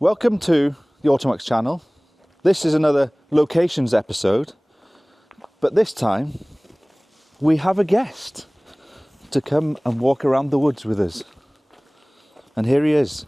Welcome to the Automax channel. This is another locations episode, but this time we have a guest to come and walk around the woods with us. And here he is.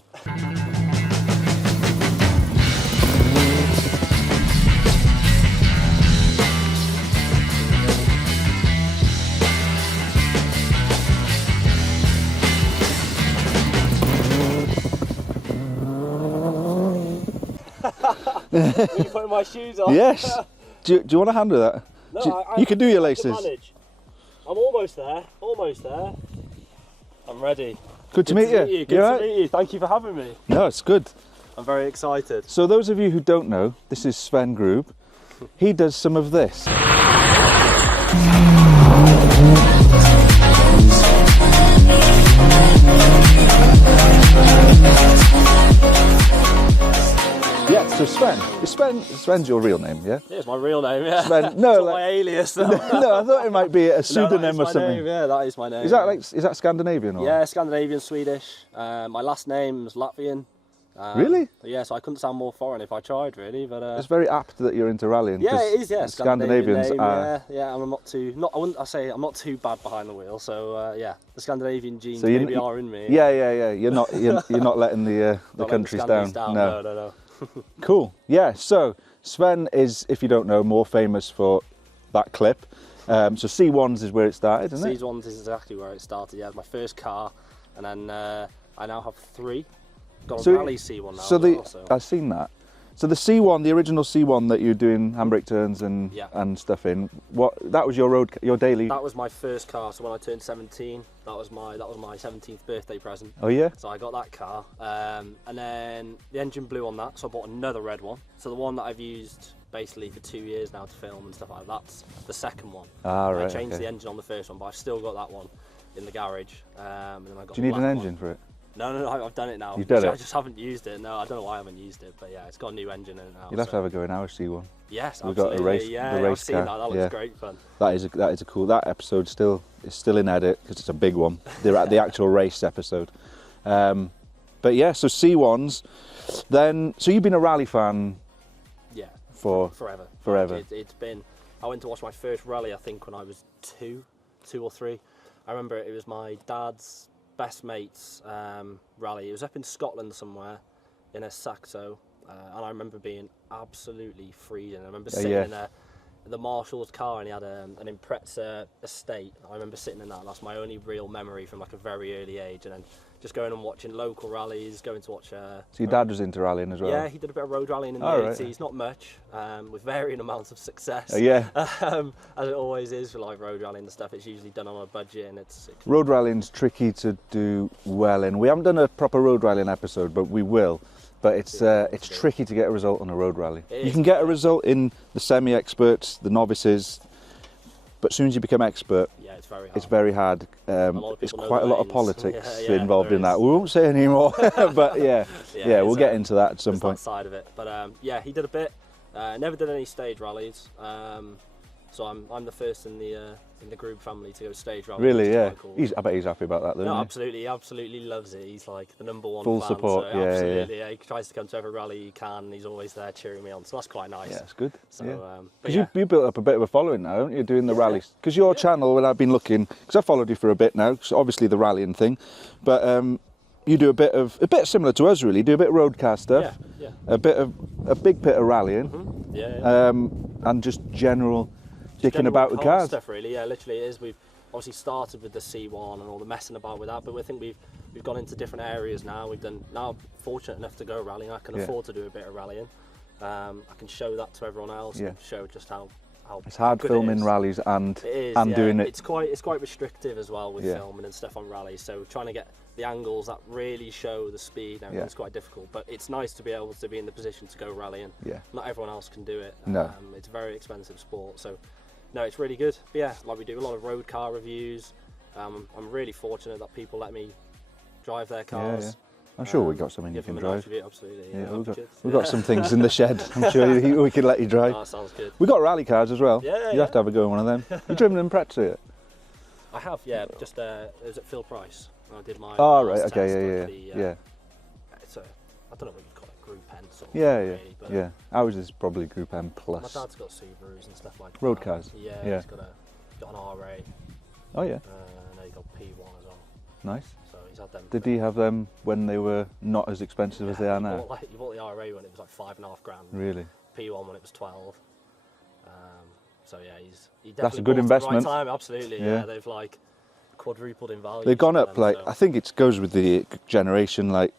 Are you putting my shoes on? Yes. Do you want to handle that? No, you can do your laces. Manage. I'm almost there. Almost there. I'm ready. Good to meet you. Good to meet you. Thank you for having me. No, it's good. I'm very excited. So those of you who don't know, this is Sven Group. He does some of this. Yeah, so Sven's your real name, yeah? Yeah, it's my real name, yeah. Sven, no, it's like, my alias though. No, I thought it might be a pseudonym or something. Name, yeah, that is my name. Is that Scandinavian or? Yeah, Scandinavian, Swedish. My last name's Latvian. Really? Yeah, so I couldn't sound more foreign if I tried, really. But it's very apt that you're into rallying. Yeah, it is. Yeah, Scandinavians name, are. Yeah, and I'm not too. I wouldn't. I say I'm not too bad behind the wheel. So yeah, the Scandinavian genes maybe are in me. Yeah. You're not letting the countries down. No. Cool. Yeah. So Sven is, if you don't know, more famous for that clip. So C1s is where it started, isn't it? C1s is exactly where it started. Yeah, it was my first car, and then I now have 3. Got a rally C1 now. I've seen that. So the C1, the original C1 that you're doing handbrake turns and stuff in. That was your daily. That was my first car. So when I turned 17, that was my 17th birthday present. Oh yeah. So I got that car, and then the engine blew on that, so I bought another red one. So the one that I've used basically for 2 years now to film and stuff like that, that's the second one. Ah, right. I changed the engine on the first one, but I've still got that one in the garage. And then I got Do you need an engine for it? No, I've done it now. You've done it? I just haven't used it. No, I don't know why I haven't used it, but yeah, it's got a new engine in it now. You'll have to have a go in our C1. Yes, We've absolutely. got a race, yeah, the race I've seen car. that. That looks great fun. That is a cool. That episode is still in edit because it's a big one. The actual race episode. But yeah, so C1s. Then, so you've been a rally fan. Yeah. For forever. Forever. It's been. I went to watch my first rally, I think, when I was 2 or 3. I remember it was my dad's best mate's rally. It was up in Scotland somewhere, in a Saxo, and I remember being absolutely freezing. I remember sitting in the marshal's car, and he had an Impreza estate. I remember sitting in that. That's my only real memory from like a very early age, and then just going and watching local rallies, going to watch. So your dad was into rallying as well? Yeah, he did a bit of road rallying in the 80s, not much, with varying amounts of success. As it always is for like road rallying and stuff. It's usually done on a budget, and it's road rallying's tricky to do well in. We haven't done a proper road rallying episode, but we will. But it's tricky to get a result on a road rally. You can get a result in the semi-experts, the novices, but as soon as you become expert, it's very hard. It's quite a lot of politics involved in that. We won't say any more, but we'll get into that at some point. That side of it, but yeah, he did a bit. Never did any stage rallies, so I'm the first in the group family to go stage rally. Really, yeah. Cool. I bet he's happy about that, though. No, absolutely, he absolutely loves it. He's like the #1 full fan, support. So absolutely, yeah. He tries to come to every rally he can. And he's always there cheering me on, so that's quite nice. Yeah, it's good. So, because you built up a bit of a following now, haven't you, doing the rallies? Because your channel, when I've been looking, because I followed you for a bit now, so obviously the rallying thing, but you do a bit similar to us, really. Do a bit of road car stuff, a big bit of rallying, and just general dicking about with cars stuff, really. Yeah, literally it is. We've obviously started with the C1 and all the messing about with that, but I think we've gone into different areas now. Now I'm fortunate enough to go rallying. I can afford to do a bit of rallying. I can show that to everyone else and show just how it's hard filming rallies and doing it. It's quite restrictive as well with filming and stuff on rallies. So trying to get the angles that really show the speed and everything's quite difficult. But it's nice to be able to be in the position to go rallying. Not everyone else can do it. No. It's a very expensive sport. So no, it's really good. But yeah, like we do a lot of road car reviews. I'm really fortunate that people let me drive their cars. I'm sure we've got something you can drive. Absolutely. We've got some things in the shed. I'm sure we can let you drive. Oh, sounds good. We've got rally cars as well. You have to have a go in one of them. You've driven an Impreza yet? I have, yeah. Just it was at Phil Price. I did my. Oh right, okay, yeah. It's I don't know what you call it, Group N sort of. Yeah, really, but yeah. Ours is probably Group M plus. My dad's got Subarus and stuff like that. Road cars? Yeah, Yeah. he's got an RA. Oh yeah, And now he's got P1 as well. nice. So he's had them. Did he have them when they were not as expensive as they are now? He bought the RA when it was like $5.5 grand. Really? P1 when it was 12. So yeah, he definitely That's a good bought it investment. at the right time, absolutely. Yeah. Yeah, they've like quadrupled in value. They've gone for up them, like, so- I think it goes with the generation, like,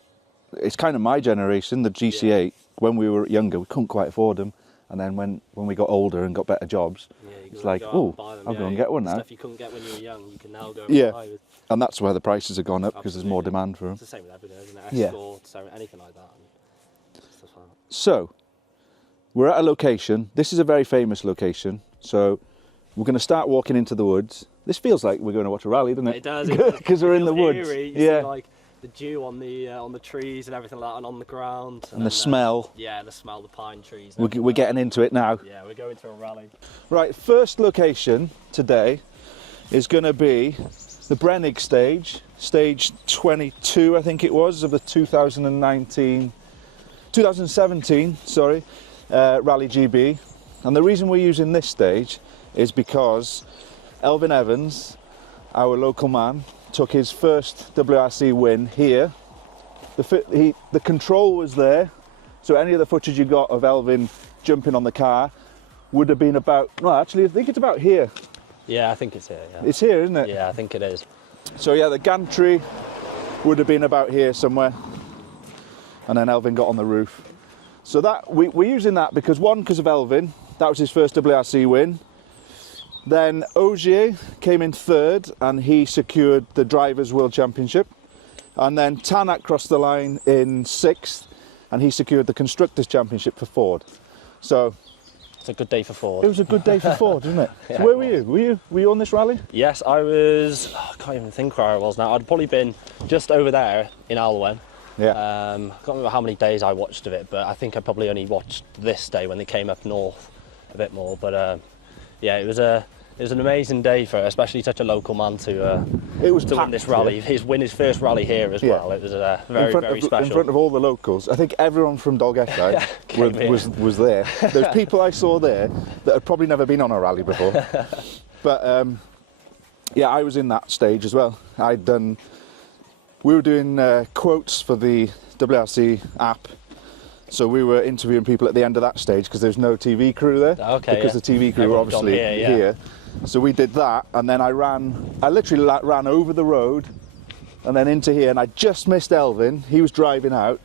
it's kind of my generation, the GC8, when we were younger, we couldn't quite afford them. And then when we got older and got better jobs, Yeah, you it's go- like, go out oh, and buy them, I'll go and yeah, get one now. Stuff you couldn't get when you were young, you can now go and Yeah. buy with. And that's where the prices have gone up because there's more Absolutely. demand for them. It's the same with everything, isn't it? Yeah. Escorts, anything like that. And stuff like that. So, we're at a location. This is a very famous location. So, we're going to start walking into the woods. This feels like we're going to watch a rally, doesn't it? It does. Because we're in the feels woods. eerie. You Yeah. see, like the dew on the trees and everything like that, and on the ground. And the then, smell. Yeah, the smell, the pine trees. and We're everything. getting into it now. Yeah, we're going to a rally. Right, first location today is going to be the Brenig stage, stage 22, I think it was, of the 2017, Rally GB. And the reason we're using this stage is because Elvin Evans, our local man, took his first WRC win here. The control was there, so any of the footage you got of Elvin jumping on the car would have been about, no, actually I think it's about here. Yeah, I think it's here. Yeah. It's here, isn't it? Yeah, I think it is. So yeah, the gantry would have been about here somewhere, and then Elvin got on the roof. So that we're using that because because of Elvin, that was his first WRC win. Then Ogier came in third, and he secured the Drivers' World Championship. And then Tanak crossed the line in sixth, and he secured the Constructors' Championship for Ford. So It's a good day for Ford. it was a good day for Ford, wasn't it? Yeah, So where it were you? Were you on this rally? Yes, I was. I can't even think where I was now. I'd probably been just over there in Alwen. Yeah. I can't remember how many days I watched of it, but I think I probably only watched this day when they came up north a bit more. But yeah, it was an amazing day for especially such a local man to win packed this rally. here. Win his first rally here as Yeah. well. It was very special. In front of all the locals. I think everyone from Dolgellau Came here. was there. There's people I saw there that had probably never been on a rally before. But yeah, I was in that stage as well. We were doing quotes for the WRC app. So we were interviewing people at the end of that stage because there's no TV crew there. Okay, because yeah. the TV crew were Everyone's gone obviously here, yeah. here. So we did that, and then I literally ran over the road and then into here, and I just missed Elvin. He was driving out,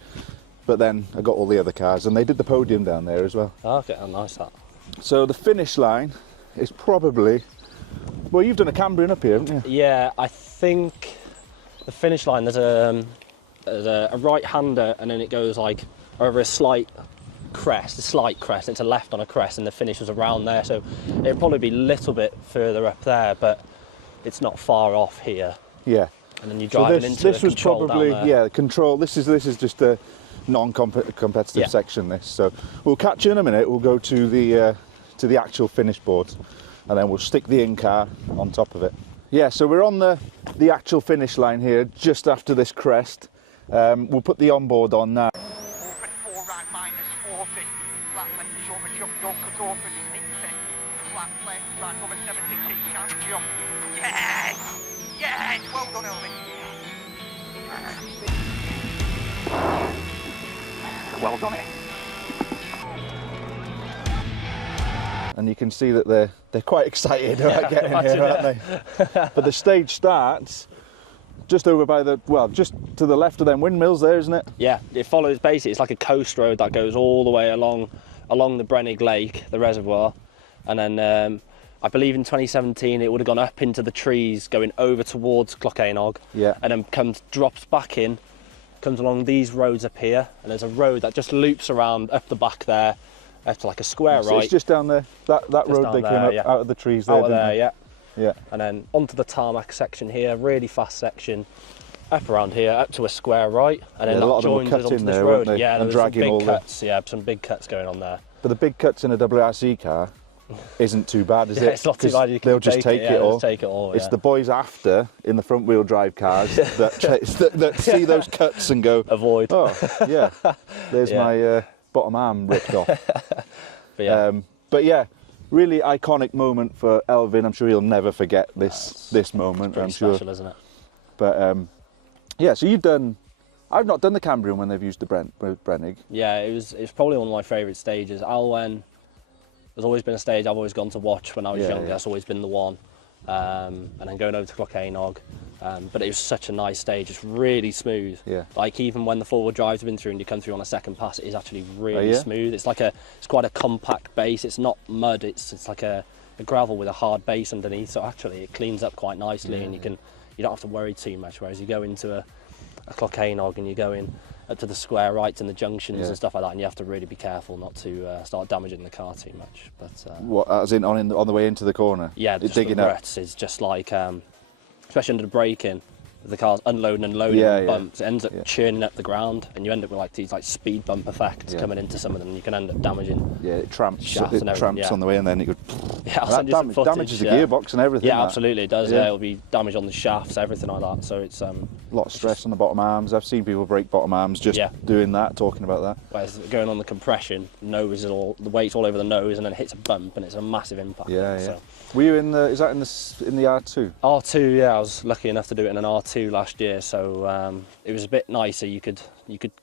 but then I got all the other cars, and they did the podium down there as well. Okay, oh, nice that. So the finish line is probably, well, you've done a Cambrian up here, haven't you? Yeah, I think the finish line, there's a right-hander, and then it goes like over a slight crest, and it's a left on a crest, and the finish was around there, so it'd probably be a little bit further up there, but it's not far off here. Yeah. And then you So drive this into the was control probably, down there. yeah, control. This is just a non-competitive Yeah. section. This, so we'll catch you in a minute. We'll go to the actual finish board, and then we'll stick the in-car on top of it. Yeah, so we're on the actual finish line here, just after this crest. We'll put the onboard on now. Open 4 right minus 40, flat left to shoulder jump, don't cut open, sneaks it, flat left, right over 76, can't jump. Yes! Yes! Well done, Elvin. Well done, And you can see that they're quite excited about getting here, aren't they? But the stage starts just over by just to the left of them windmills there, isn't it? Yeah, it follows basically, it's like a coast road that goes all the way along the Brenig Lake, the reservoir, and then I believe in 2017 it would have gone up into the trees going over towards Clocaenog, Yeah. and then drops back in, comes along these roads up here, and there's a road that just loops around up the back there, up to like a square So right. it's just down there, that road down they there, came up yeah. out of the trees there, out of didn't there, they? yeah. Yeah. And then onto the tarmac section here, really fast section, up around here, up to a square right, and then Yeah, a lot that of them were joins cut us onto in this there, road. weren't they? Yeah, And there was some dragging all big the- cuts. Yeah, some big cuts going on there. But the big cuts in a WRC car, isn't too bad, is it? It's not too bad. You can they'll just take it all. Just take it all. It's the boys after in the front wheel drive cars that see those cuts and go, avoid. oh yeah, there's my bottom arm ripped off. But yeah, really iconic moment for Elvin. I'm sure he'll never forget this moment. I'm sure, special, isn't it? But yeah, so you've done. I've not done the Cambrian when they've used the Brenig. Yeah, it's probably one of my favourite stages. Alwen has always been a stage I've always gone to watch when I was younger. That's always been the one. And then going over to Clocaenog. But it was such a nice stage. It's really smooth. Yeah. Like even when the forward drives have been through and you come through on a second pass, it is actually really smooth. It's like it's quite a compact base. It's not mud. It's like a gravel with a hard base underneath. So actually it cleans up quite nicely, and you don't have to worry too much. Whereas you go into a Clocaenog and you go in up to the square rights and the junctions and stuff like that, and you have to really be careful not to start damaging the car too much. But what, as in on the way into the corner? Yeah, just digging the up. ruts is just like, especially under the braking, the car's unloading and loading bumps. It ends up churning up the ground, and you end up with like these like speed bump effects coming into some of them, and you can end up damaging. Yeah, it tramps. Shafts it tramps on the way, and then it goes. Yeah, I'll send you some footage, damages the gearbox and everything. Yeah, absolutely, it does. Yeah, it'll be damage on the shafts, everything like that. So it's a lot of stress on the bottom arms. I've seen people break bottom arms just doing that, talking about that. Whereas going on the compression, the weight's all over the nose, and then it hits a bump, and it's a massive impact. Yeah, so. Were you in the? Is that in the R2? R2, yeah. I was lucky enough to do it in an R2 last year, so it was a bit nicer. You could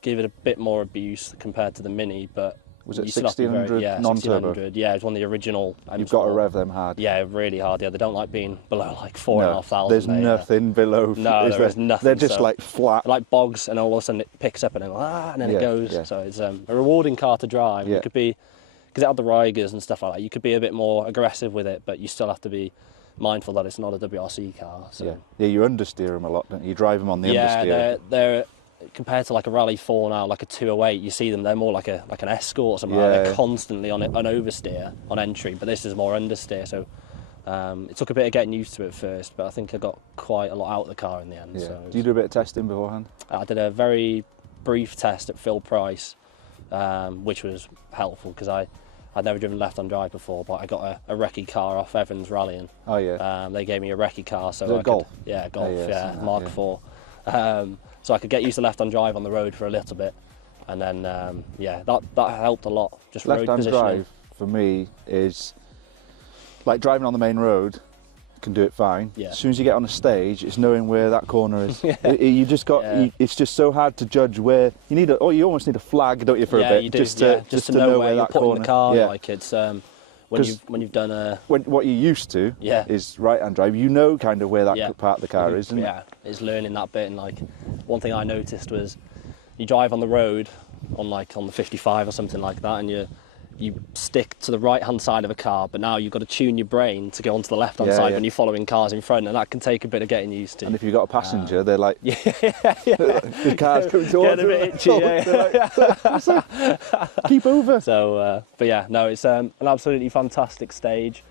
give it a bit more abuse compared to the Mini, but was it 1600 non-turbo? 1600, yeah. It was one of the original. You've got to rev them hard. Yeah, really hard. Yeah, they don't like being below like 4,500. There's nothing below. No, there's nothing. They're just like flat. Like bogs, and all of a sudden it picks up and then it goes. Yeah. So it's a rewarding car to drive. Yeah. It could be, because it had the Rigers and stuff like that, you could be a bit more aggressive with it, but you still have to be mindful that it's not a WRC car. So. Yeah, you understeer them a lot, don't you? You drive them on the understeer. Yeah, they're compared to like a Rally 4 now, like a 208, you see them, they're more like an Escort or something. They're constantly on oversteer on entry, but this is more understeer. So it took a bit of getting used to it first, but I think I got quite a lot out of the car in the end. Yeah. So Do you do a bit of testing beforehand? I did a very brief test at Phil Price, which was helpful because I'd never driven left-hand drive before, but I got a recce car off Evans rallying. Oh yeah. They gave me a recce car, so Golf. Golf, Mark IV. So I could get used to left-hand drive on the road for a little bit, and then that helped a lot. Just road left-hand positioning. drive for me is like driving on the main road. Can do it fine. Yeah. As soon as you get on a stage, it's knowing where that corner is. You just got. It's just so hard to judge where you need. You almost need a flag, don't you, for a bit, you do, just to know where you're that putting corner. the car. Like it's when you've done a. What you're used to is right-hand drive. You know kind of where that part of the car is. It's learning that bit, and like one thing I noticed was you drive on the road on the 55 or something like that, and you stick to the right-hand side of a car, but now you've got to tune your brain to go onto the left-hand side when you're following cars in front, and that can take a bit of getting used to. And if you've got a passenger, they're like, the car's coming towards them. Get a bit itchy, keep over. So, but yeah, no, it's an absolutely fantastic stage.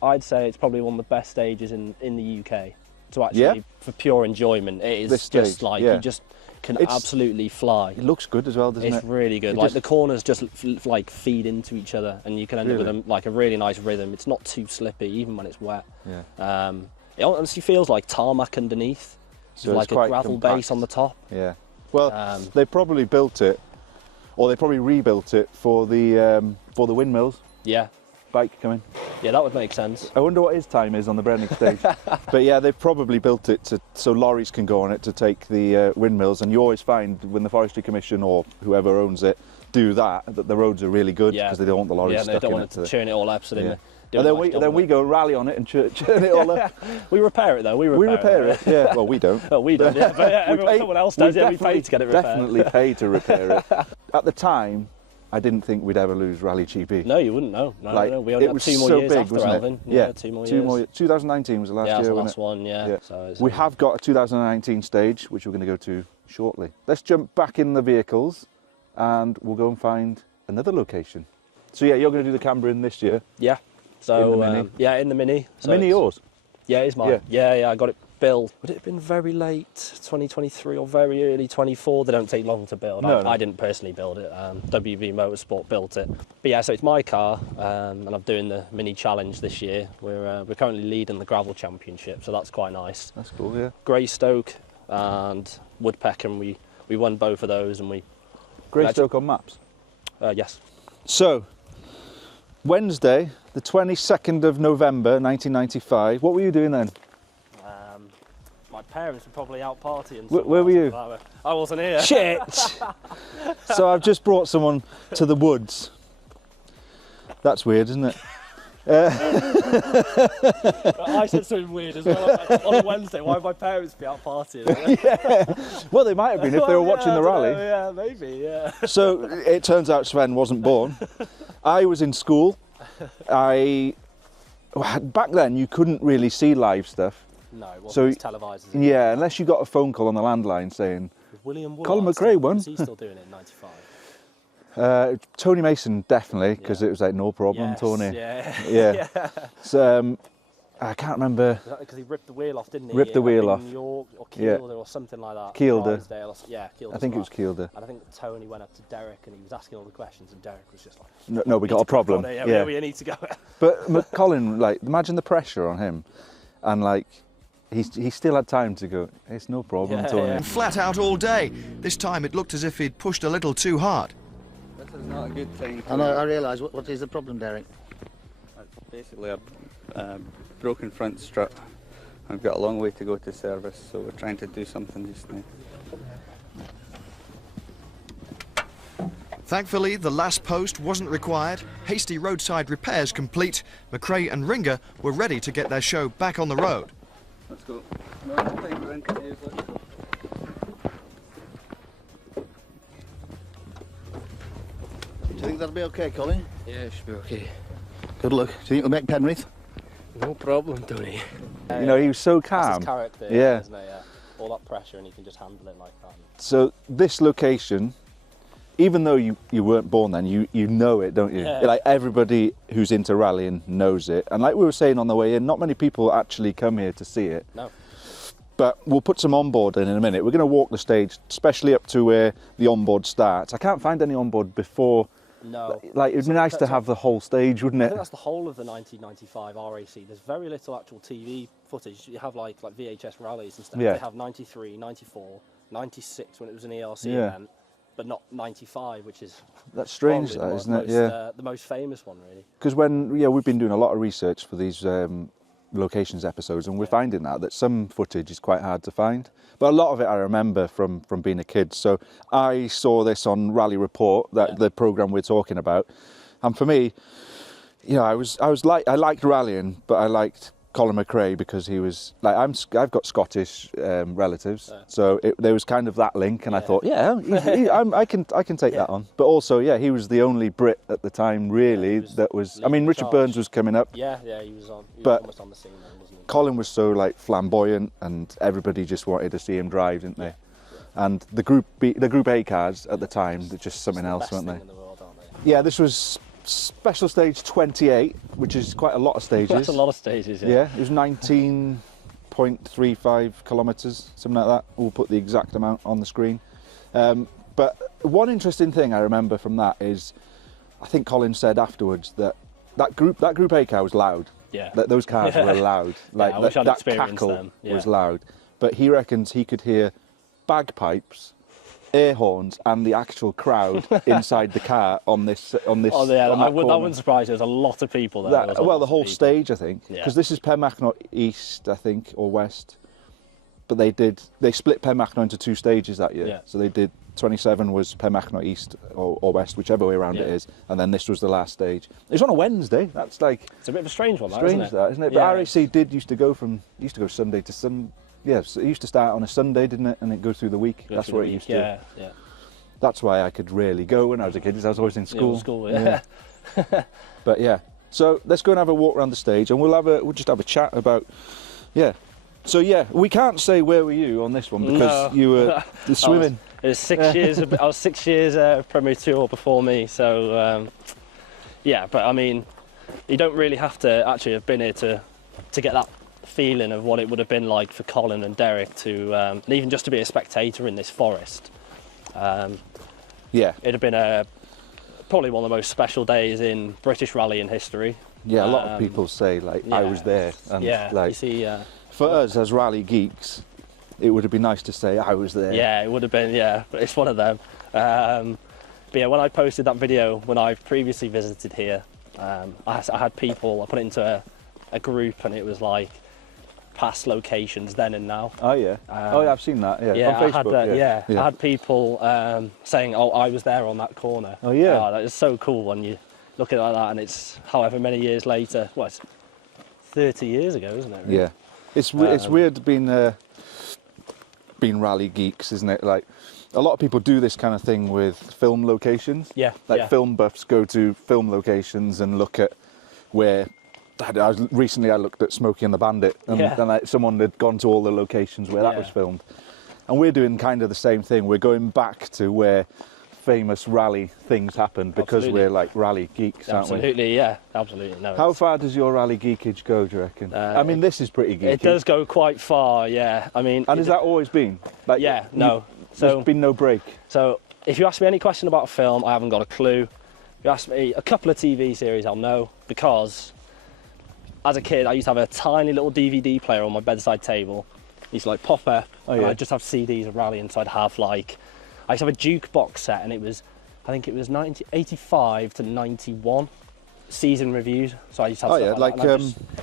I'd say it's probably one of the best stages in the UK to actually, for pure enjoyment. It is just like, you just can absolutely fly. It looks good as well, doesn't it? It's really good. Like the corners just like feed into each other, and you can end up with like a really nice rhythm. It's not too slippy, even when it's wet. Yeah. It honestly feels like tarmac underneath, so with like a gravel compact base on the top. Yeah. Well, they probably built it, or they probably rebuilt it for the windmills. Yeah. Bike coming. Yeah, that would make sense. I wonder what his time is on the Brenig stage. But yeah, they've probably built it so lorries can go on it to take the windmills, and you always find when the Forestry Commission or whoever owns it do that the roads are really good because they don't want the lorries stuck in it. Yeah, they don't want to churn it all up, so they and then we go rally on it and churn it all up. We repair it though. We repair it. Yeah. Well, we don't. Well, we don't. Yeah, but someone else does. Yeah, we pay to get it repaired. Definitely pay to repair it. At the time, I didn't think we'd ever lose Rally GP. No, you wouldn't. No. We only had 2 more years after Elvin. Yeah, 2 more years. 2019 was the last year, wasn't it? Yeah, the last one. Yeah. So we have got a 2019 stage, which we're going to go to shortly. Let's jump back in the vehicles, and we'll go and find another location. So yeah, you're going to do the Cambrian this year. Yeah. So in the Mini. in the Mini. So Mini yours? Yeah, it's mine. Yeah, I got it build, would it have been very late 2023 or very early 24? They don't take long to build. No, I didn't personally build it. WV Motorsport built it. But yeah, so it's my car, and I'm doing the mini challenge this year. We're currently leading the gravel championship, so that's quite nice. That's cool, yeah. Greystoke and Woodpecker, and we won both of those, and we. Greystoke on maps. Yes. So, Wednesday, the 22nd of November, 1995. What were you doing then? My parents were probably out partying. Where were you? I wasn't here. Shit! So I've just brought someone to the woods. That's weird, isn't it? I said something weird as well. Like, on a Wednesday, why would my parents be out partying? Yeah. Well, they might have been if they were watching the rally. Yeah, maybe, yeah. So it turns out Sven wasn't born. I was in school. Back then you couldn't really see live stuff. No, it wasn't televised. Yeah, unless you got a phone call on the landline saying, William Wood, Colin McRae won. Was he still doing it in 95? Tony Mason, definitely, because it was like, no problem, yes, Tony. Yeah. So, I can't remember. Because he ripped the wheel off, didn't he? Ripped the wheel off. York or Kielder or something like that. Kielder. Yeah, Kielder. I think it was Kielder. And I think Tony went up to Derek and he was asking all the questions, and Derek was just like, No, we got a problem. Yeah, we need to go. But Colin, like, imagine the pressure on him, and like, he still had time to go, it's no problem, Tony. Yeah. Flat out all day. This time it looked as if he'd pushed a little too hard. This is not a good thing. I realise. What is the problem, Derek? Basically a broken front strut. I've got a long way to go to service, so we're trying to do something just now. Thankfully, the last post wasn't required. Hasty roadside repairs complete. McRae and Ringer were ready to get their show back on the road. Let's go. No, I think we're into it. Do you think that'll be okay, Colin? Yeah, it should be okay. Good luck. Do you think we'll make Penrith? No problem, Tony. You know, he was so calm. That's his character, Yeah. isn't it? Yeah. All that pressure, and he can just handle it like that. So this location, even though you weren't born then, you know it, don't you? Yeah. Like, everybody who's into rallying knows it. And like we were saying on the way in, not many people actually come here to see it. No. But we'll put some onboard in a minute. We're going to walk the stage, especially up to where the onboard starts. I can't find any onboard before. No. Like, it'd be nice to have the whole stage, wouldn't I it? think that's the whole of the 1995 RAC. There's very little actual TV footage. You have like VHS rallies and stuff. Yeah. They have 93, 94, 96 when it was an ERC Yeah. event, but not 95, which is That's strange, probably that, isn't most, it? Yeah. the most famous one, really. Because we've been doing a lot of research for these locations episodes, and we're finding that some footage is quite hard to find. But a lot of it I remember from being a kid. So I saw this on Rally Report, the program we're talking about, and for me, you know, I liked rallying, but I liked Colin McRae because he was like, I've got Scottish relatives, so there was kind of that link, and I thought, I can take that on. But also, he was the only Brit at the time, really, that was. I mean, Richard Burns was coming up. Yeah, he was on. He was But almost on the scene then, wasn't he? Colin was so like flamboyant, and everybody just wanted to see him drive, didn't they? And the Group A cars at the time, they're just something else, weren't they? In the world, aren't they? Yeah, this was special stage 28, which is quite a lot of stages. That's a lot of stages, Yeah, it was 19.35 kilometres, something like that. We'll put the exact amount on the screen. But one interesting thing I remember from that is, I think Colin said afterwards that Group A car was loud. Yeah. Those cars were loud. Like I wish I'd that experienced cackle them. Yeah. was loud. But he reckons he could hear bagpipes, air horns, and the actual crowd inside the car on this. Oh yeah, on that corner. wouldn't surprise you. There's a lot of people there. The whole stage, I think, because this is Pemachno East, I think, or West. But they split Pemachno into 2 stages that year. Yeah. So they did 27 was Pemachno East or West, whichever way around it is, and then this was the last stage. It was on a Wednesday. That's like it's a bit of a strange one, isn't it? But RAC used to go Sunday to Sunday. Yeah, so it used to start on a Sunday, didn't it? And it goes through the week. That's where it used to. Yeah. That's why I could rarely go when I was a kid, because I was always in school. Yeah. But yeah, so let's go and have a walk around the stage, and we'll just have a chat about, So we can't say where were you on this one because you were swimming. It was 6 years. I was 6 years Premier Tour before me, so but I mean, you don't really have to actually have been here to get that feeling of what it would have been like for Colin and Derek to, and even just to be a spectator in this forest. Yeah. It'd have been probably one of the most special days in British rallying history. Yeah, a lot of people say, like, I was there. And yeah, like, you see... for us as rally geeks, it would have been nice to say I was there. Yeah, it would have been, yeah, but it's one of them. But yeah, when I posted that video, when I previously visited here, I had people, I put it into a group, and it was like past locations then and now. Oh yeah. Oh yeah, I've seen that. Yeah. Yeah, On Facebook, I had people saying, "Oh, I was there on that corner." Oh yeah. That is so cool when you look at it like that, and it's however many years later. Well, it's 30 years ago, isn't it? Really? Yeah. It's weird being rally geeks, isn't it? Like, a lot of people do this kind of thing with film locations. Yeah. Like film buffs go to film locations and look at where. Recently I looked at Smokey and the Bandit, and then someone had gone to all the locations where that was filmed. And we're doing kind of the same thing. We're going back to where famous rally things happened because we're like rally geeks, aren't we? Absolutely, yeah, absolutely. No. How far does your rally geekage go, do you reckon? I mean, this is pretty geeky. It does go quite far, yeah. I mean, and has that always been? Like, yeah, no. There's been no break. So if you ask me any question about a film, I haven't got a clue. If you ask me a couple of TV series, I'll know, because as a kid, I used to have a tiny little DVD player on my bedside table. It used to like pop up, and I'd just have CDs of rallying. So I'd have like, I used to have a jukebox set, and it was, I think it was 1985 to 91 season reviews. So I used to have stuff like that.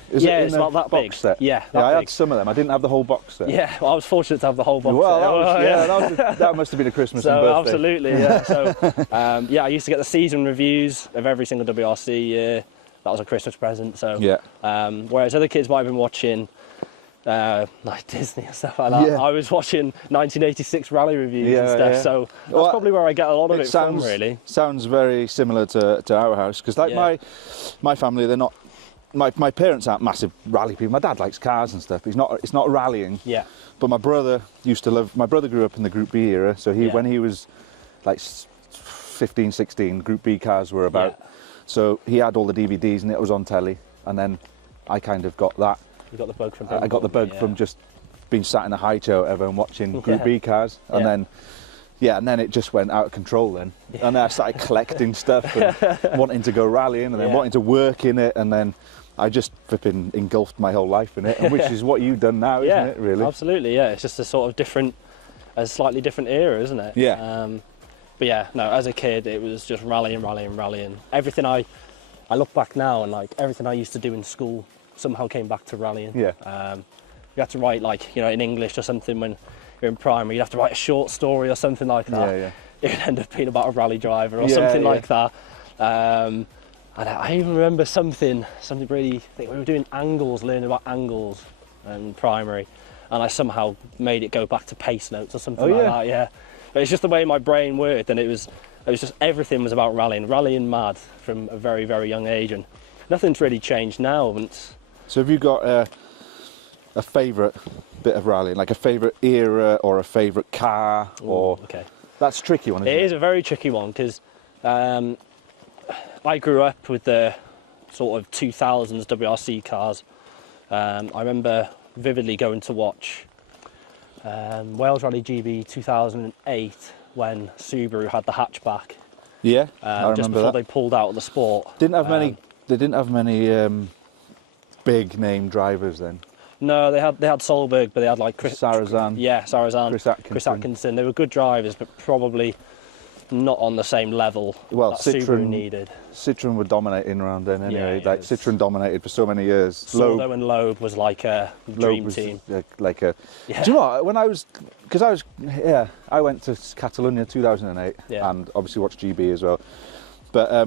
Is it it's about that box big. Set? Yeah, I had some of them. I didn't have the whole box set. Yeah, well, I was fortunate to have the whole box set. That must have been a Christmas and birthday. Absolutely, yeah. So I used to get the season reviews of every single WRC year. That was a Christmas present. So whereas other kids might have been watching like Disney and stuff like that, I was watching 1986 rally reviews and stuff. Yeah. So that's probably where I get a lot of it from, really. Sounds very similar to our house, because like my family, they're not. My parents aren't massive rally people. My dad likes cars and stuff. It's not rallying. Yeah. But my brother used to love. My brother grew up in the Group B era, so when he was like 15, 16, Group B cars were about. Yeah. So he had all the DVDs and it was on telly, and then I kind of got that. You got the bug from. I got the bug from just being sat in a high chair or whatever and watching Group B cars, and then it just went out of control then. And then I started collecting stuff and wanting to go rallying, and then wanting to work in it, and then I just flipping engulfed my whole life in it, and which is what you've done now, isn't it? Really? Absolutely, yeah. It's just a sort of slightly different era, isn't it? Yeah. But yeah, no, as a kid, it was just rallying. Everything I look back now, and like everything I used to do in school somehow came back to rallying. Yeah. You had to write, like, in English or something when you're in primary, you'd have to write a short story or something like that. Yeah. It would end up being about a rally driver or something like that. And I even remember something really, I think we were doing angles, learning about angles in primary, and I somehow made it go back to pace notes or something like that, yeah. But it's just the way my brain worked, and it was just everything was about rallying mad from a very, very young age, and nothing's really changed now. So have you got a favourite bit of rallying, like a favourite era or a favourite car? Okay. That's a tricky one, isn't it? It is a very tricky one, because I grew up with the sort of 2000s WRC cars. I remember vividly going to watch Wales Rally GB 2008 when Subaru had the hatchback. Yeah, I remember just before they pulled out of the sport. They didn't have many big name drivers then. No, they had Solberg, but they had like Sarazan. Sarazan. Chris Atkinson. They were good drivers, but probably not on the same level that Subaru needed. Citroen were dominating around then anyway. Citroen dominated for so many years. Sordo and Loeb was like a dream team. Do you know what? I went to Catalonia 2008 and obviously watched GB as well. But I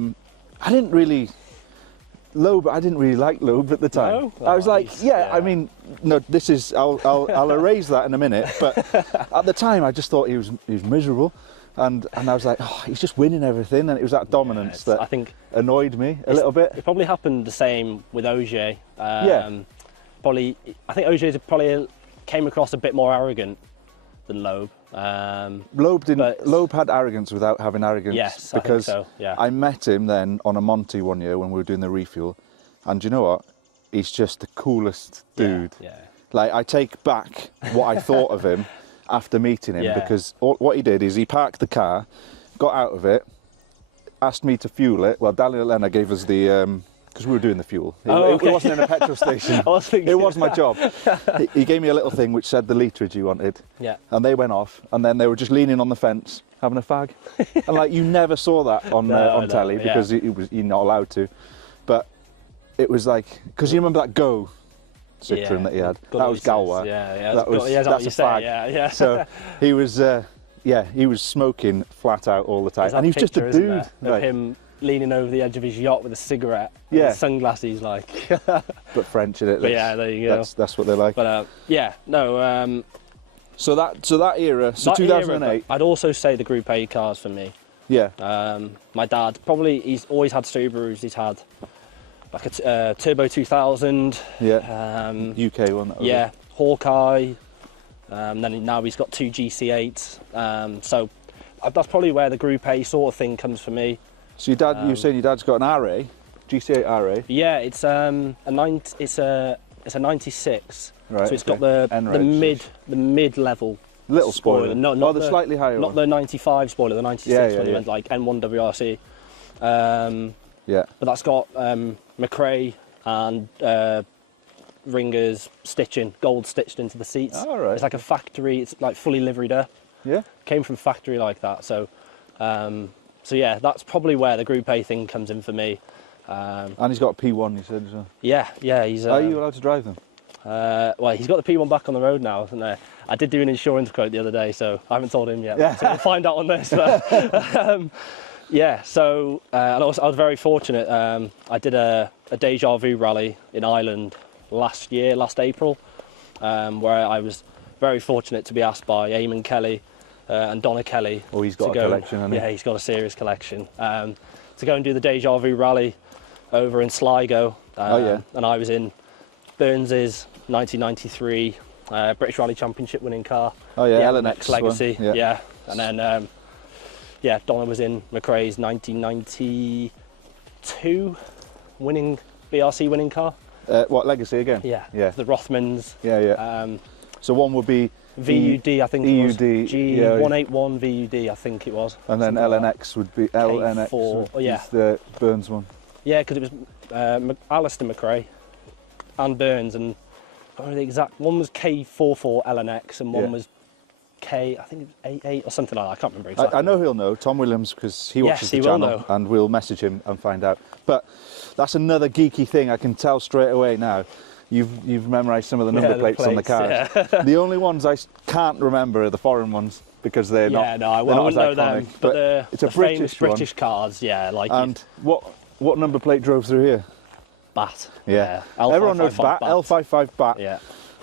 didn't really like Loeb at the time. No? I was like, I mean, no, this is. I'll erase that in a minute. But at the time, I just thought he was miserable. And I was like, he's just winning everything, and it was that dominance that I think annoyed me a little bit. It probably happened the same with Ogier. Probably, I think Ogier probably came across a bit more arrogant than Loeb. Loeb had arrogance without having arrogance. Yes, because I think so. Yeah. I met him then on a Monty one year when we were doing the refuel, and do you know what? he's just the coolest dude. Yeah. Like, I take back what I thought of him after meeting him, because what he did is he parked the car, got out of it, asked me to fuel it. Well, Daniel and Lena gave us the, because we were doing the fuel. It wasn't in a petrol station. I was thinking it was my job. He gave me a little thing which said the litrage he wanted. Yeah. And they went off, and then they were just leaning on the fence, having a fag. And like, you never saw that on telly, because you're not allowed to. But it was like, because you remember that Go Citroen that he had? That was Galwa. That's a fag. Yeah. So he was, he was smoking flat out all the time. And he was just a dude. Of him leaning over the edge of his yacht with a cigarette, and his sunglasses, like. But French in it. But yeah, there you go. That's what they like. But So that era, so 2008. Era, I'd also say the Group A cars for me. Yeah. My dad, he's always had Subarus. He's had like a Turbo 2000. Yeah. UK one. Yeah. Hawkeye. Then now he's got 2 GC8s. So that's probably where the Group A sort of thing comes for me. So your dad, you were saying your dad's got an RA, GC8 RA. Yeah, it's a 96. Right. So it's got the mid level. Little spoiler. Not the slightly higher not one. the 95 spoiler, the 96 one, went like N1 WRC. Yeah. But that's got McRae and Ringer's stitching, gold stitched into the seats. Oh, right. It's like a factory, it's like fully liveried up. Yeah. Came from factory like that. So yeah, that's probably where the Group A thing comes in for me. And he's got a P1, you said as well. Yeah, he's... Are you allowed to drive them? Well, he's got the P1 back on the road now, hasn't he? I did do an insurance quote the other day, so I haven't told him yet. Yeah. So we'll find out on this. But, so and I was very fortunate. I did a Deja Vu rally in Ireland last April, where I was very fortunate to be asked by Eamon Kelly and Donna Kelly. Oh, he's got a collection, hasn't he? Yeah, he's got a serious collection. To go and do the Deja Vu rally over in Sligo. And I was in Burns's 1993 British Rally Championship winning car. Oh yeah, LNX Legacy. Yeah. And then Donna was in McRae's 1992 winning BRC winning car. What, Legacy again? Yeah. Yeah. The Rothmans. Yeah. So one would be VUD, I think it was. EUD, G181 VUD, I think it was. And then LNX would be LNX. K4, the Burns one. Yeah, because it was Alistair McRae and Burns, and I don't know the exact one was K44 LNX and one was I think it was 88 or something like that. I can't remember exactly. I know he'll know, Tom Williams, because he watches the channel, and we'll message him and find out. But that's another geeky thing I can tell straight away now. You've memorised some of the number plates on the cars. Yeah. The only ones I can't remember are the foreign ones, because they're not. Yeah, no, I wouldn't know them. But it's a famous British cars, like. And what number plate drove through here? BAT. Yeah. Everyone knows BAT. L55 BAT. Yeah.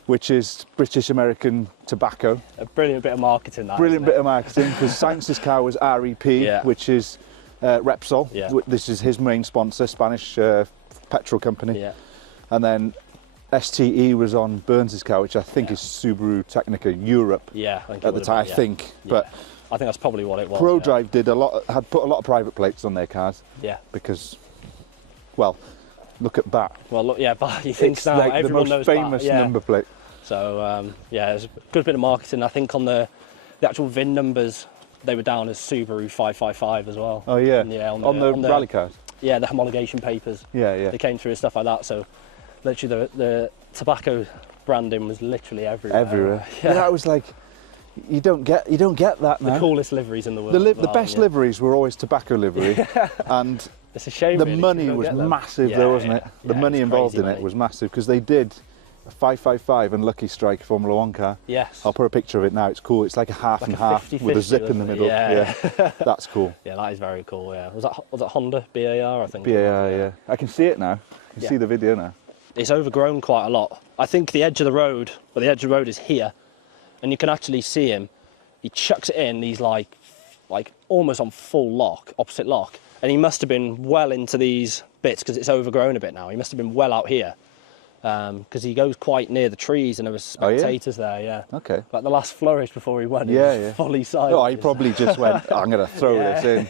Which is British American Tobacco. A brilliant bit of marketing, that. Brilliant bit of marketing, because Sainz's car was REP, which is Repsol. Yeah. This is his main sponsor, Spanish petrol company. Yeah. And then STE was on Burns' car, which I think is Subaru Technica Europe. Yeah, I think at the time, I think. Yeah. But I think that's probably what it was. ProDrive had put a lot of private plates on their cars. Yeah. Because, well, look at BAT. Well, look, BAT. You think it's now like everyone the most knows famous BAT. number plate. So there's a good bit of marketing. I think on the actual VIN numbers, they were down as Subaru 555 as well. Oh yeah. On the rally cars. Yeah, the homologation papers. Yeah. They came through and stuff like that. So literally the tobacco branding was literally everywhere. Yeah, that was like, you don't get that now. The coolest liveries in the world. The best liveries were always tobacco livery, and it's a shame. The money was massive, though, wasn't it? The money involved in it was massive, because they did a 555 and Lucky Strike Formula 1 car. Yes. I'll put a picture of it now. It's cool. It's like a half and half with a zip in the middle. Yeah. That's cool. Yeah, that is very cool. Yeah. Was that Honda BAR? I think. BAR. Yeah. I can see it now. I can see the video now. It's overgrown quite a lot. I think the edge of the road, is here, and you can actually see him. He chucks it in. He's like almost on full lock, opposite lock, and he must have been well into these bits because it's overgrown a bit now. He must have been well out here, because he goes quite near the trees and there was Oh, yeah? spectators there, yeah. Okay. Like the last flourish before he won, he Yeah, was yeah. fully sideways. No, he probably just went, I'm going to throw this in.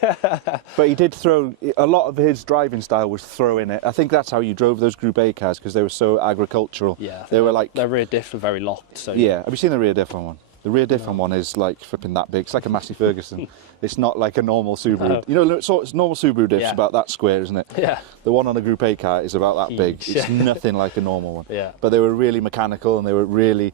But he did throw, a lot of his driving style was throwing it. I think that's how you drove those Group A cars, because they were so agricultural. Yeah, They were like, their rear diffs were very locked. So yeah, have you seen the rear diff on one? The rear diff on one is like flipping that big. It's like a Massey Ferguson. It's not like a normal Subaru. No. You know, so it's normal Subaru diff's Yeah. about that square, isn't it? Yeah. The one on a Group A car is about that big. Huge. It's nothing like a normal one. Yeah. But they were really mechanical, and they were really,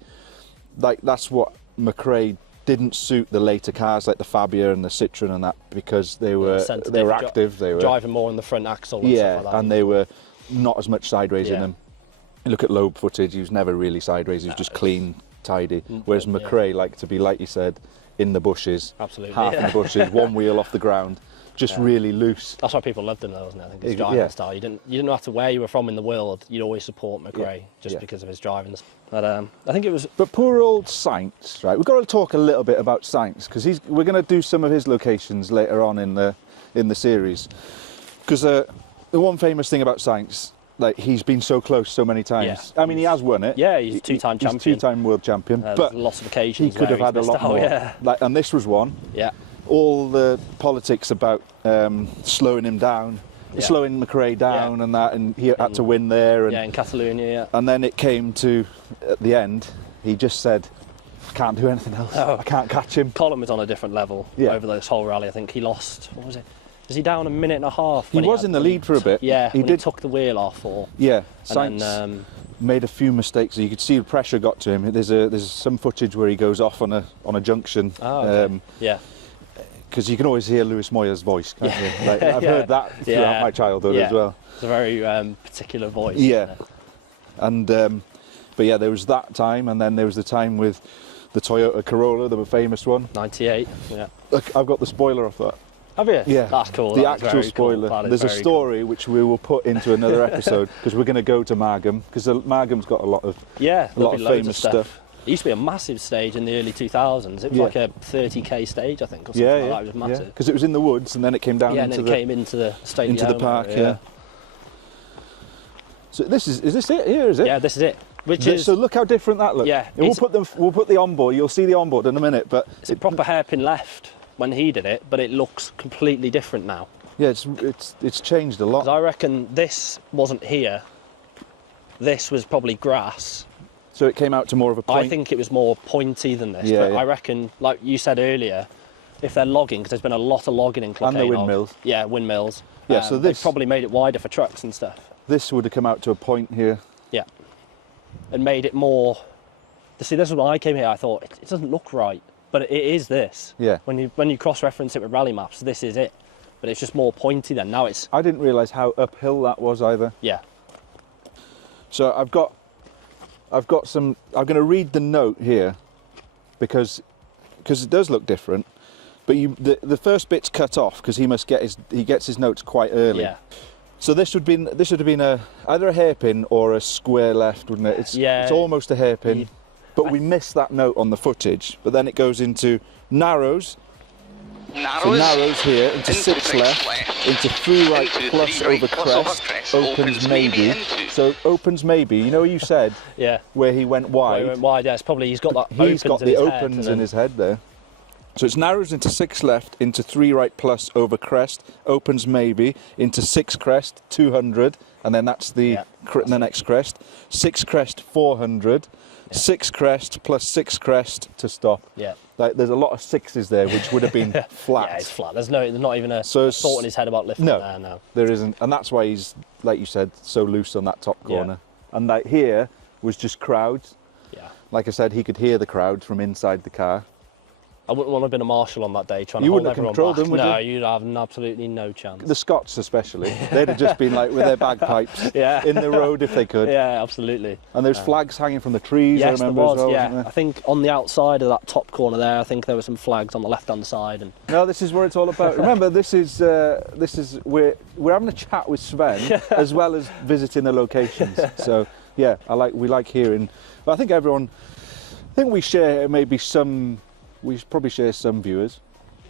like, that's what McRae didn't suit the later cars like the Fabia and the Citroen and that, because they were active. They were driving more in the front axle. And yeah, stuff like that. and they were not as much sideways in Yeah. them. You look at Loeb footage; he was never really sideways. He was just clean, tidy. Whereas yeah. McRae liked to be, like you said, in the bushes, Absolutely, half in yeah. the bushes, one wheel off the ground, just really loose. That's why people loved him, though, wasn't it? I think his Yeah. driving style. You didn't know matter where you were from in the world, you'd always support McRae just Yeah. because of his driving. But I think it was. But poor old Sainz, right? We've got to talk a little bit about Sainz, because we're going to do some of his locations later on in the series. Because the one famous thing about Sainz, like, he's been so close so many times. Yeah. I mean, he has won it. Yeah, he's two-time champion. He's two-time world champion. But lots of he occasions could have where had a he's lot missed out, more. Yeah. Like, and this was one. Yeah. All the politics about slowing him down, slowing McRae down, and that, and he had to win there. And, Yeah, in Catalonia. Yeah. and then it came to, at the end, he just said, I can't do anything else. Oh. I can't catch him. Colin was on a different level over this whole rally. I think he lost. What was it? Was he down a minute and a half? He was in the lead for a bit. Yeah, he when did. he took the wheel off, or Yeah, and Sainz then, made a few mistakes. You could see the pressure got to him. There's some footage where he goes off on a junction. okay. Yeah. Because you can always hear Lewis Moyer's voice, can't you? Like, I've Yeah. heard that throughout my childhood as well. It's a very particular voice. Yeah. And but yeah, there was that time, and then there was the time with the Toyota Corolla, the famous one. 98. Yeah. Look, I've got the spoiler off that. Have you? Yeah, That's cool. The That is actual very cool. spoiler. That is There's a very story which we will put into another episode, because we're going to go to Margam, because Margam's got a lot of cool. Yeah, a lot there'll of be loads famous stuff. stuff. It used to be a massive stage in the early 2000s. It was Yeah. like a 30k stage, I think, or something Yeah, like yeah, that. It was massive. because it was in the woods, and then it came down Yeah, and into then it the came into the stadium. into the park. area. Yeah. So this is this it here? Is it? Yeah, this is it. Which This- is so look how different that looks. Yeah, And we'll it's- put the onboard. You'll see the onboard in a minute, but it's a proper hairpin left when he did it, but it looks completely different now. yeah, it's changed a lot. 'Cause I reckon this wasn't here. This was probably grass. So it came out to more of a point. I think it was more pointy than this. Yeah, but yeah. I reckon, like you said earlier, if they're logging, because there's been a lot of logging in Clocanog. And the windmills. Yeah, windmills. Yeah, so they've this- probably made it wider for trucks and stuff. This would have come out to a point here. Yeah. And made it more. See, this is when I came here. I thought it doesn't look right, but it is this. Yeah. When you cross-reference it with rally maps, this is it. But it's just more pointy then. Now it's I didn't realise how uphill that was either. yeah. So I've got some. I'm going to read the note here, because it does look different. But the first bit's cut off because he gets his notes quite early. Yeah. So this would have been either a hairpin or a square left, wouldn't it? It's almost a hairpin, but we missed that note on the footage. But then it goes into narrows. So narrows here into six left, into three right plus over crest, opens maybe. So opens maybe. You know what you said? Yeah. Where he went Well, wide. he went wide. Yeah, it's probably he's got that. He's got the opens in in his head there. So it's narrows into six left, into three right plus over crest, opens maybe, into six crest, 200, and then that's the next crest. Six crest, 400, six crest plus six crest to stop. Yeah. Like, there's a lot of sixes there, which would have been flat. Yeah, it's flat. There's not even a So thought in his head about lifting there. No. There isn't, and that's why he's, like you said, so loose on that top corner. And like here was just crowds. Yeah. Like I said, he could hear the crowds from inside the car. I wouldn't want to have been a marshal on that day trying You to hold wouldn't have everyone controlled back. them, would no, you? you'd have absolutely no chance. The Scots especially, they'd have just been like with their bagpipes in the road if they could. Yeah, absolutely. And there's flags hanging from the trees, I Yes, there remember was. as well, Yeah, wasn't there? I think on the outside of that top corner there, I think there were some flags on the left-hand side. And No, this is what it's all about. Remember, this is we're having a chat with Sven as well as visiting the locations. So yeah, we like hearing. But I think we share maybe some. We probably share some viewers.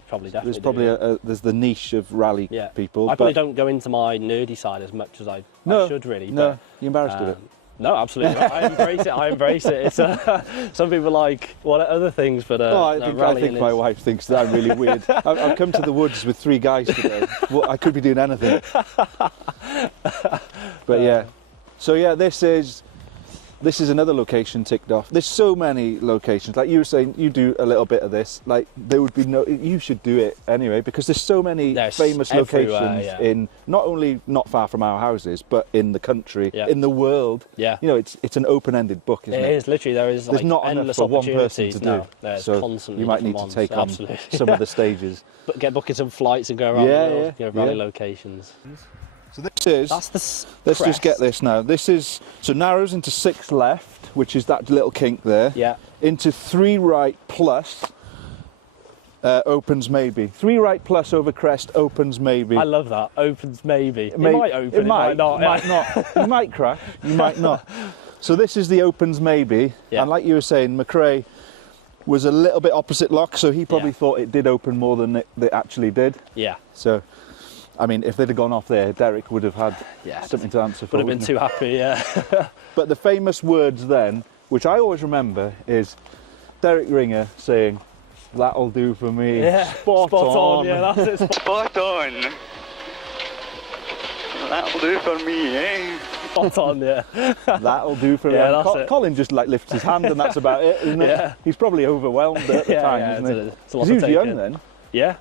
probably definitely. There's probably there's the niche of rally people. I probably don't go into my nerdy side as much as I should really. No, but, you're embarrassed of it. No, absolutely not. I embrace it. I embrace it. It's some people like what other things, but I think my wife thinks that I'm really weird. I've come to the woods with 3 guys today. Well, I could be doing anything. But yeah, so yeah, this is another location ticked off. There's so many locations. Like you were saying, you do a little bit of this. Like there would be you should do it anyway, because there's so many famous locations in not only not far from our houses, but in the country, in the world. Yeah. You know, it's an open-ended book, isn't it? It is literally. There's not endless enough for one person to do. No, there's so constantly you might need to take on some of the stages. But get booking some flights and go around the world, rally locations. So this is, let's just get this now. This is, so narrows into 6 left, which is that little kink there. Yeah. Into 3 right plus, opens maybe. 3 right plus over crest, opens maybe. I love that, opens maybe. It might open, it might not. It might not. You might crash, you might not. So this is the opens maybe. Yeah. And like you were saying, McRae was a little bit opposite lock, so he probably thought it did open more than it actually did. Yeah. So, I mean, if they'd have gone off there, Derek would have had something to answer for. Would have been too happy, yeah. But the famous words then, which I always remember, is Derek Ringer saying, "That'll do for me." Yeah, spot on. Yeah, that's it. Spot on. That'll do for me, eh? Spot on, yeah. That'll do for me. Yeah, that's it. Colin just like lifts his hand and that's about it, isn't it? Yeah. He's probably overwhelmed at the time, isn't he? Because he was young then. Yeah.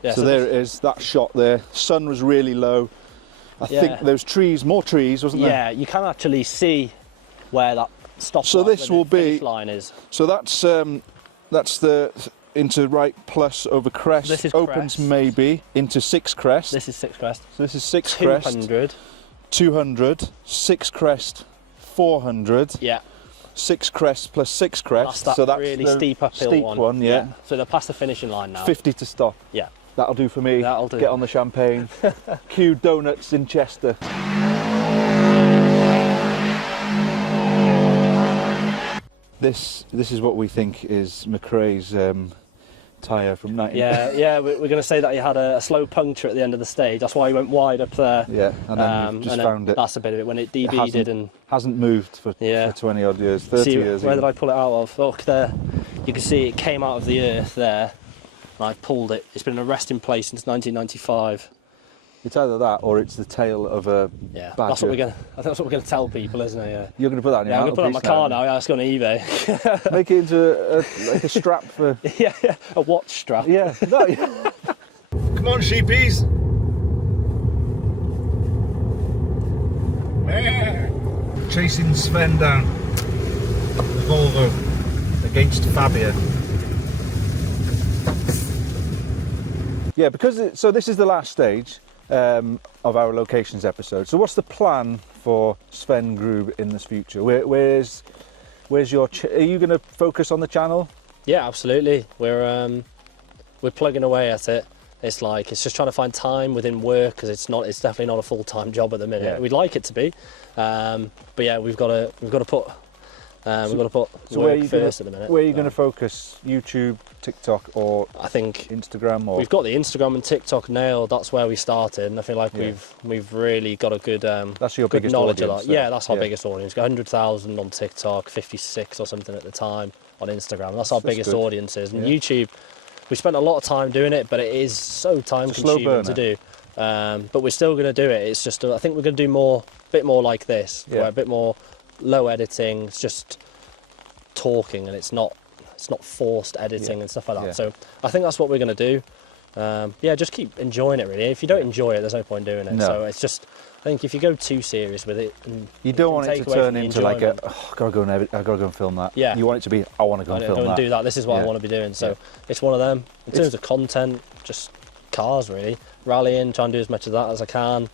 Yeah, so there it is, that shot there. Sun was really low. I think there was trees, more trees, wasn't there? Yeah, you can actually see where that stop line is. So that's the into right plus over crest. This is opens crest. Maybe into 6 crest. This is 6 crest. So this is 6 crest. 200. 200. 6 crest. 400. Yeah. 6 crest plus 6 crest. That's that really steep uphill one. Yeah. So they're past the finishing line now. 50 to stop. Yeah. That'll do for me. That'll do. Get on the champagne. Cue donuts in Chester. This is what we think is McRae's tyre from 19... Yeah, we're going to say that he had a slow puncture at the end of the stage. That's why he went wide up there. Yeah, and then you've just found it. That's a bit of it, when it DB'd and... Hasn't moved for 20 odd years, 30 years. Where did I pull it out of? Look there, you can see it came out of the earth there, and I pulled it. It's been in a resting place since 1995. It's either that or it's the tail of a badger. That's what we're going to tell people, isn't it? Yeah. You're going to put that on your I'm going to put it on my car now. Yeah, it's going to eBay. Make it into a strap for... yeah, a watch strap. Yeah. Come on, sheepies. Chasing Sven down. The Volvo against Fabia. Yeah, because so this is the last stage of our locations episode. So what's the plan for Sven Group in the future? Where's your? Are you going to focus on the channel? Yeah, absolutely. We're plugging away at it. It's just trying to find time within work, because it's definitely not a full-time job at the minute. Yeah. We'd like it to be, but yeah, we've got to put. So where are you first at the minute. Where are you going to focus? YouTube, TikTok, or I think Instagram? Or we've got the Instagram and TikTok nailed. That's where we started, and I feel like we've really got a good that's your good biggest knowledge audience. Of that. Yeah, that's our biggest audience. Got 100,000 on TikTok, 56 or something at the time on Instagram. That's our biggest audiences. And YouTube, we spent a lot of time doing it, but it is so time consuming to do. But we're still going to do it. It's just I think we're going to do a bit more like this, where a bit more low editing. It's just talking, and it's not forced editing and stuff like that. So I think that's what we're going to do. Just keep enjoying it, really. If you don't enjoy it, there's no point doing it. No. So it's just, I think if you go too serious with it, and you don't want it to turn into like I gotta go and film that. Yeah. You want it to be, I want to go and film that. Do that. This is what I want to be doing. So it's one of them. In terms of content, just cars, really. Rallying, try and do as much of that as I can.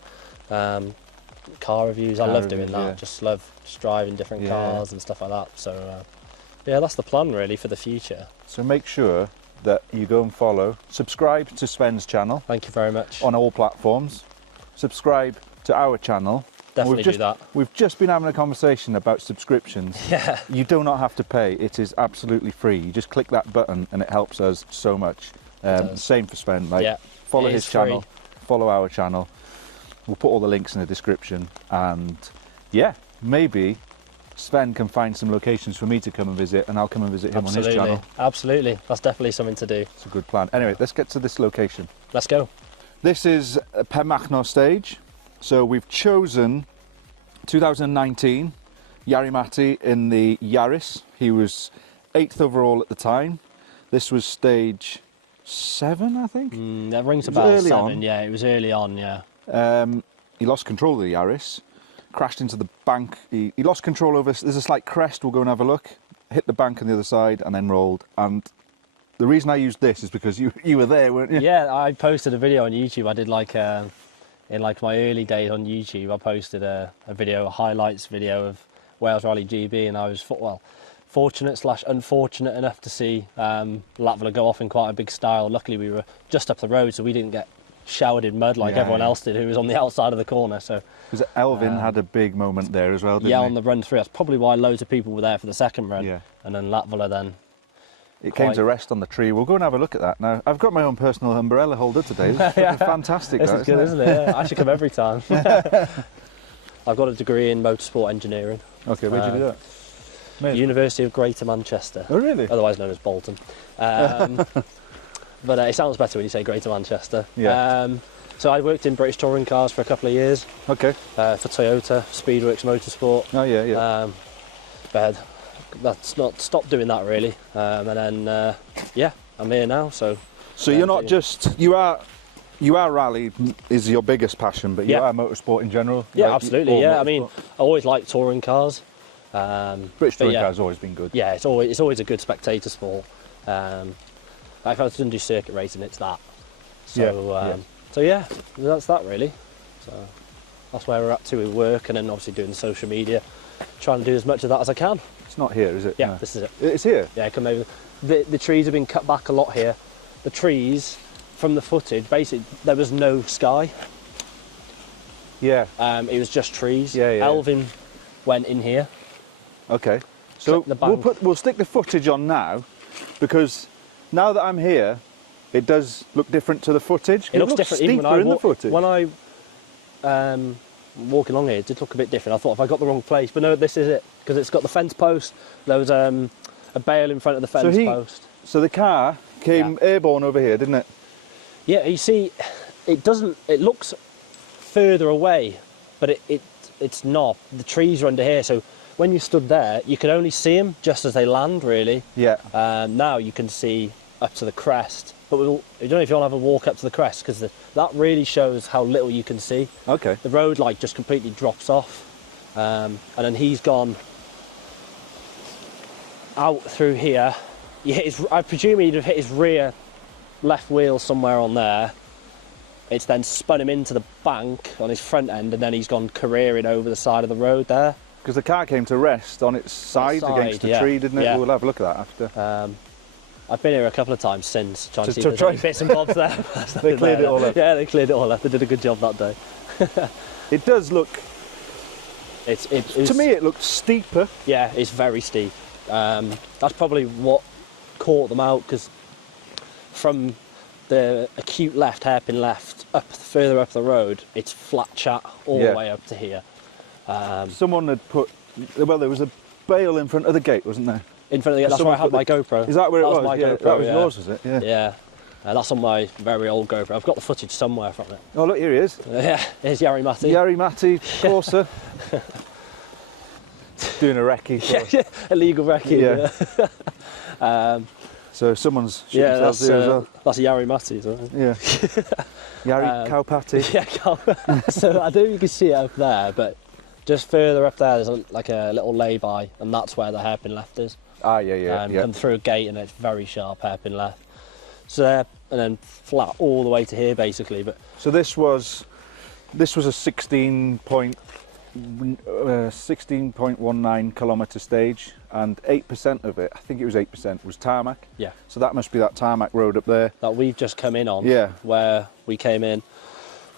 Car reviews, I love doing that. Just love driving different cars and stuff like that. So yeah, that's the plan really for the future. So make sure that you go and subscribe to Sven's channel. Thank you very much. On all platforms. Subscribe to our channel. Definitely do that. We've just been having a conversation about subscriptions. Yeah. You do not have to pay. It is absolutely free. You just click that button and it helps us so much. Same for Sven. Follow his channel, follow our channel. We'll put all the links in the description, and maybe Sven can find some locations for me to come and visit, and I'll come and visit him on his channel. Absolutely, that's definitely something to do. It's a good plan. Anyway, let's get to this location. Let's go. This is a Pemachno stage. So we've chosen 2019 Yaris in the Yaris. He was 8th overall at the time. This was stage 7, I think. That rings about 7. On. Yeah, it was early on. Yeah. He lost control of the Yaris, crashed into the bank. He lost control over. There's a slight crest. We'll go and have a look. Hit the bank on the other side and then rolled. And the reason I used this is because you were there, weren't you? Yeah, I posted a video on YouTube. I did in like my early days on YouTube. I posted a highlights video of Wales Rally GB, and I was fortunate/unfortunate enough to see Latvala go off in quite a big style. Luckily, we were just up the road, so we didn't get showered in mud like everyone else did, who was on the outside of the corner. So, because Elvin had a big moment there as well, didn't he? Yeah, on the run through. That's probably why loads of people were there for the second run. Yeah. And then Latvala then. It came to rest on the tree. We'll go and have a look at that now. I've got my own personal umbrella holder today. It's fantastic. This is good, isn't it? Yeah, I should come every time. I've got a degree in motorsport engineering. Okay, where'd you do that? University of Greater Manchester. Oh, really? Otherwise known as Bolton. But it sounds better when you say Greater Manchester. Yeah. So I worked in British touring cars for a couple of years. Okay. For Toyota, Speedworks Motorsport. Oh, yeah. But that's not stopped doing that really. And then, I'm here now. So you're not just, you are rally is your biggest passion, but you are motorsport in general? Yeah, like, absolutely. Yeah, I mean, I always liked touring cars. British touring cars has always been good. Yeah, it's always a good spectator sport. If I was going to do circuit racing, it's that. So that's that really. So that's where we're up to with work, and then obviously doing the social media, trying to do as much of that as I can. It's not here, is it? Yeah, no. This is it. It's here? Yeah, come over. The trees have been cut back a lot here. The trees, from the footage, basically there was no sky. Yeah. It was just trees. Yeah. Elvin went in here. Okay. So we'll stick the footage on now, because now that I'm here, it does look different to the footage. It looks different even in the footage. When I walking along here, it did look a bit different. I thought if I got the wrong place, but no, this is it, because it's got the fence post. There was a bale in front of the fence post. So the car came airborne over here, didn't it? Yeah, you see, it looks further away, but it's not. The trees are under here, so when you stood there, you could only see them just as they land, really. Yeah. Now you can see up to the crest. But I don't know if you want to have a walk up to the crest, because that really shows how little you can see. Okay. The road just completely drops off, and then he's gone out through here. I presume he'd have hit his rear left wheel somewhere on there. It's then spun him into the bank on his front end, and then he's gone careering over the side of the road there. Because the car came to rest on its side against the tree, didn't it? Yeah. We'll have a look at that after. I've been here a couple of times since, trying to see if there's any bits and bobs there. They cleared it all up. Yeah, they cleared it all up. They did a good job that day. It does look... To me, it looked steeper. Yeah, it's very steep. That's probably what caught them out, because from the acute left, hairpin left, further up the road, it's flat chat all the way up to here. Someone had put... Well, there was a bale in front of the gate, wasn't there? In front of the gate, that's where I had my GoPro. Is that where it was? My GoPro, that was yours, was it? Yeah. Yeah. That's on my very old GoPro. I've got the footage somewhere from it. Oh, look, here he is. Yeah, here's Yaris. Yaris Corsa. Doing a recce. Yeah, illegal recce. Yeah. So someone's shooting themselves here as well. That's a Yaris, isn't it? Yeah. Yaris cow patty. Yeah, so I don't know if you can see it up there, but just further up there, there's a little lay-by, and that's where the hairpin left is. Ah, yeah. Come through a gate, and it's very sharp hairpin left. So there, and then flat all the way to here, basically. But so this was a 16.19 kilometre stage, and 8% of it, I think it was 8%, was tarmac. Yeah. So that must be that tarmac road up there that we've just come in on. Yeah. Where we came in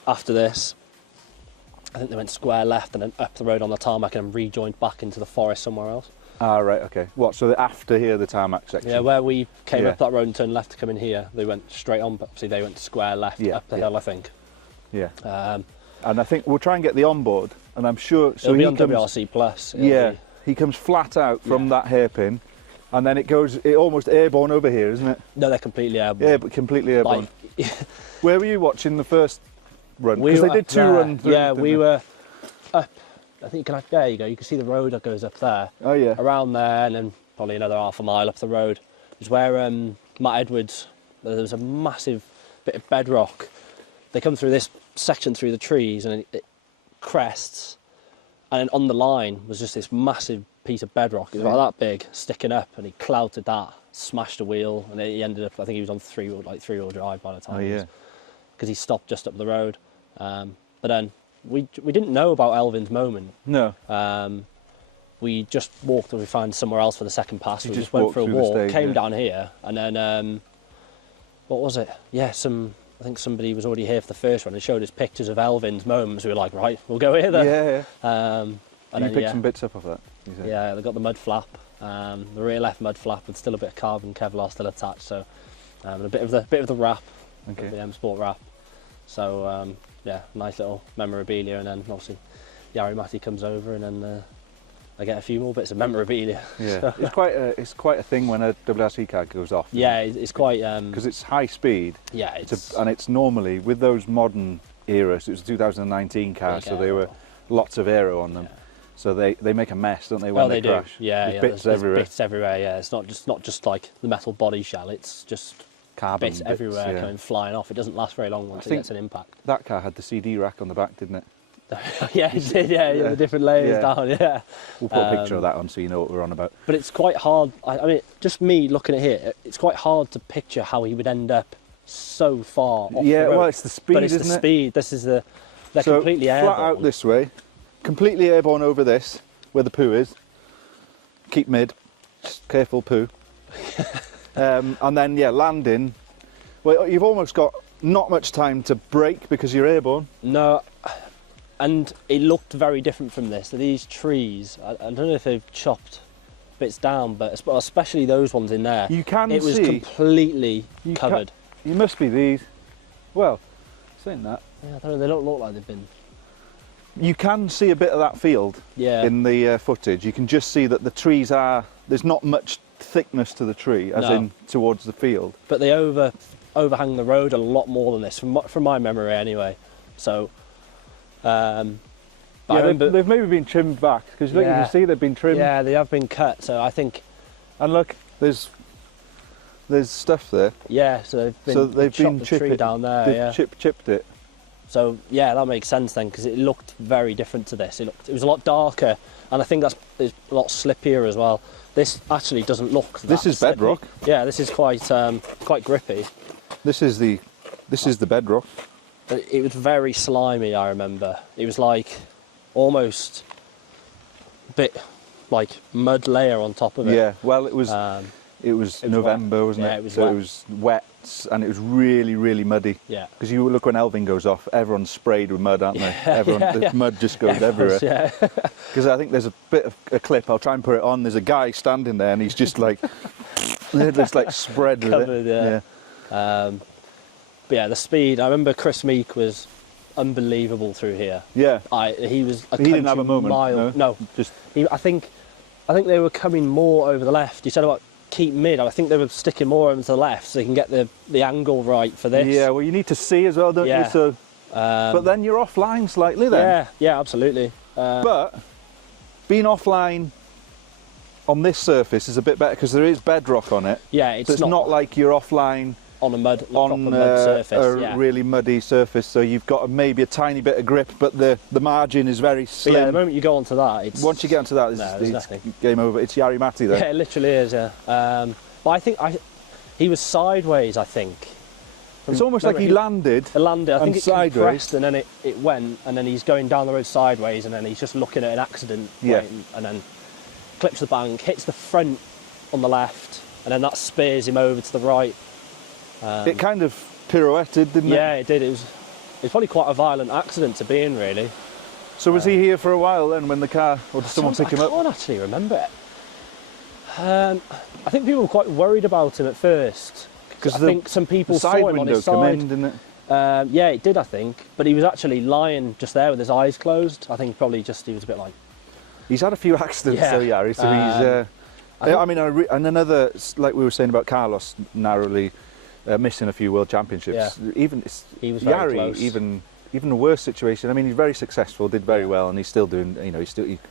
after this. I think they went square left and then up the road on the tarmac and rejoined back into the forest somewhere else. Ah, right, okay. What, so after here, the tarmac section? Yeah, where we came up that road and turned left to come in here, they went straight on, but obviously they went square left up the hill, I think. Yeah. And I think we'll try and get the onboard, and I'm sure... So it'll be on WRC Plus. he comes flat out from that hairpin, and then it almost airborne over here, isn't it? No, they're completely airborne. Yeah, but completely airborne. Like, Where were you watching the first run? Because they did 2 runs. Yeah, we were up. I think there you go. You can see the road that goes up there. Oh yeah. Around there, and then probably another half a mile up the road is where Matt Edwards. There was a massive bit of bedrock. They come through this section through the trees, and it crests, and then on the line was just this massive piece of bedrock. It was about that big, sticking up, and he clouted that, smashed a wheel, and he ended up. I think he was on three-wheel drive by the time. Oh yeah. Because he stopped just up the road, but then we didn't know about Elvin's moment. No. We just walked, and we found somewhere else for the second pass. You We just just went walked for a through the walk, stage, came yeah. down here, and then what was it? Yeah, I think somebody was already here for the first one and showed us pictures of Elvin's moments. We were like, right, we'll go here then. Yeah. And You then, picked some bits up of that. You said. Yeah, they got the mud flap, the rear left mud flap, with still a bit of carbon Kevlar still attached. So a bit of the wrap, Okay. the M Sport wrap. So yeah, nice little memorabilia, and then obviously Yaris comes over, and then I get a few more bits of memorabilia. Yeah. It's quite a thing when a WRC car goes off. Yeah, it's quite Because it's high speed. Yeah, And it's normally with those modern eras. It was a 2019 car, so they were lots of aero on them. Yeah. So they make a mess, don't they, when they crash? Do. Yeah, There's bits everywhere. There's bits everywhere. Yeah, it's not just like the metal body shell. It's just Carbon bits everywhere yeah. coming flying off. It doesn't last very long once it gets an impact. That car had the CD rack on the back, didn't it? Yeah, it did. Yeah, the different layers down. Yeah. We'll put a picture of that on so you know what we're on about. But it's quite hard. I mean, just me looking at it, it's quite hard to picture how he would end up so far off Yeah, the road. well, it's the speed, but it's isn't the it? speed. This is they're So completely flat airborne. out this way, completely airborne over this, where the poo is. Keep mid, just careful poo. And then landing. Well, you've almost got not much time to brake because you're airborne. No, and it looked very different from this. These trees, I don't know if they've chopped bits down, but especially those ones in there. You can It was see. completely covered. You must be these. Well, saying that, Yeah, I don't know. They don't look like they've been. you can see a bit of that field Yeah. in the footage. You can just see that the trees there's not much thickness to the tree, as No. in towards the field. But they overhang the road a lot more than this, from my memory anyway. So, but I Yeah, remember, they've maybe been trimmed back because you can see they've been trimmed. yeah, they have been cut. So I think, And look, there's stuff there. yeah, so they've been chopped the tree down there. They've Yeah. chipped it. So yeah, that makes sense then, because it looked very different to this. It was a lot darker, and I think it's a lot slippier as well. This actually doesn't look that This is slippy. bedrock. Yeah, this is quite grippy. This is the bedrock. But it was very slimy. I remember it was like almost a bit like mud layer on top of it. Yeah. Well, it was November, wet. wasn't it? Yeah, it was so wet. it was wet and it was really, really muddy. Yeah. Because you look when Elvin goes off, everyone's sprayed with mud, aren't they? The mud just goes everywhere. Yeah. Because I think there's a bit of a clip. I'll try and put it on. There's a guy standing there and he's just like, just like spread with Covered, it. yeah. But yeah, the speed. I remember Chris Meek was unbelievable through here. Yeah. He was. He didn't have a moment. Mile. No. Just. I think they were coming more over the left. You said about keep mid. I think they were sticking more over to the left so they can get the angle right for this. Yeah. Well, you need to see as well, don't Yeah. you? So. But then you're offline slightly then. Yeah. Yeah. Absolutely. But being offline on this surface is a bit better because there is bedrock on it. Yeah. It's So it's not like you're offline on a mud on mud surface. a Yeah. really muddy surface. So you've got maybe a tiny bit of grip, but the margin is very But slim. yeah, the moment you go onto that, it's Once you get onto that, there's it's nothing. game over. It's Yaris Matti then. Yeah, it literally is. Yeah. But I think he was sideways. I think. It's almost like he landed. It landed. I and think it sideways. compressed and then it went, and then he's going down the road sideways, and then he's just looking at an accident. Yeah. Waiting, and then clips the bank, hits the front on the left, and then that spears him over to the right. It kind of pirouetted, didn't it? Yeah, it did. It was probably quite a violent accident to be in, really. So was he here for a while then when the car, or did someone pick him I up? can't actually remember it. I think people were quite worried about him at first. Because I think some people the saw side him on window his come side. in, didn't it? Yeah, it did, I think. But he was actually lying just there with his eyes closed. I think probably just he was a bit like, He's had a few accidents, Yeah. so Yaris. So he's. I mean, and another, like we were saying about Carlos, narrowly missing a few world championships. Yeah. Even He was very Yari, close. even the worst situation. I mean, he's very successful, did very well, and he's still doing. You know,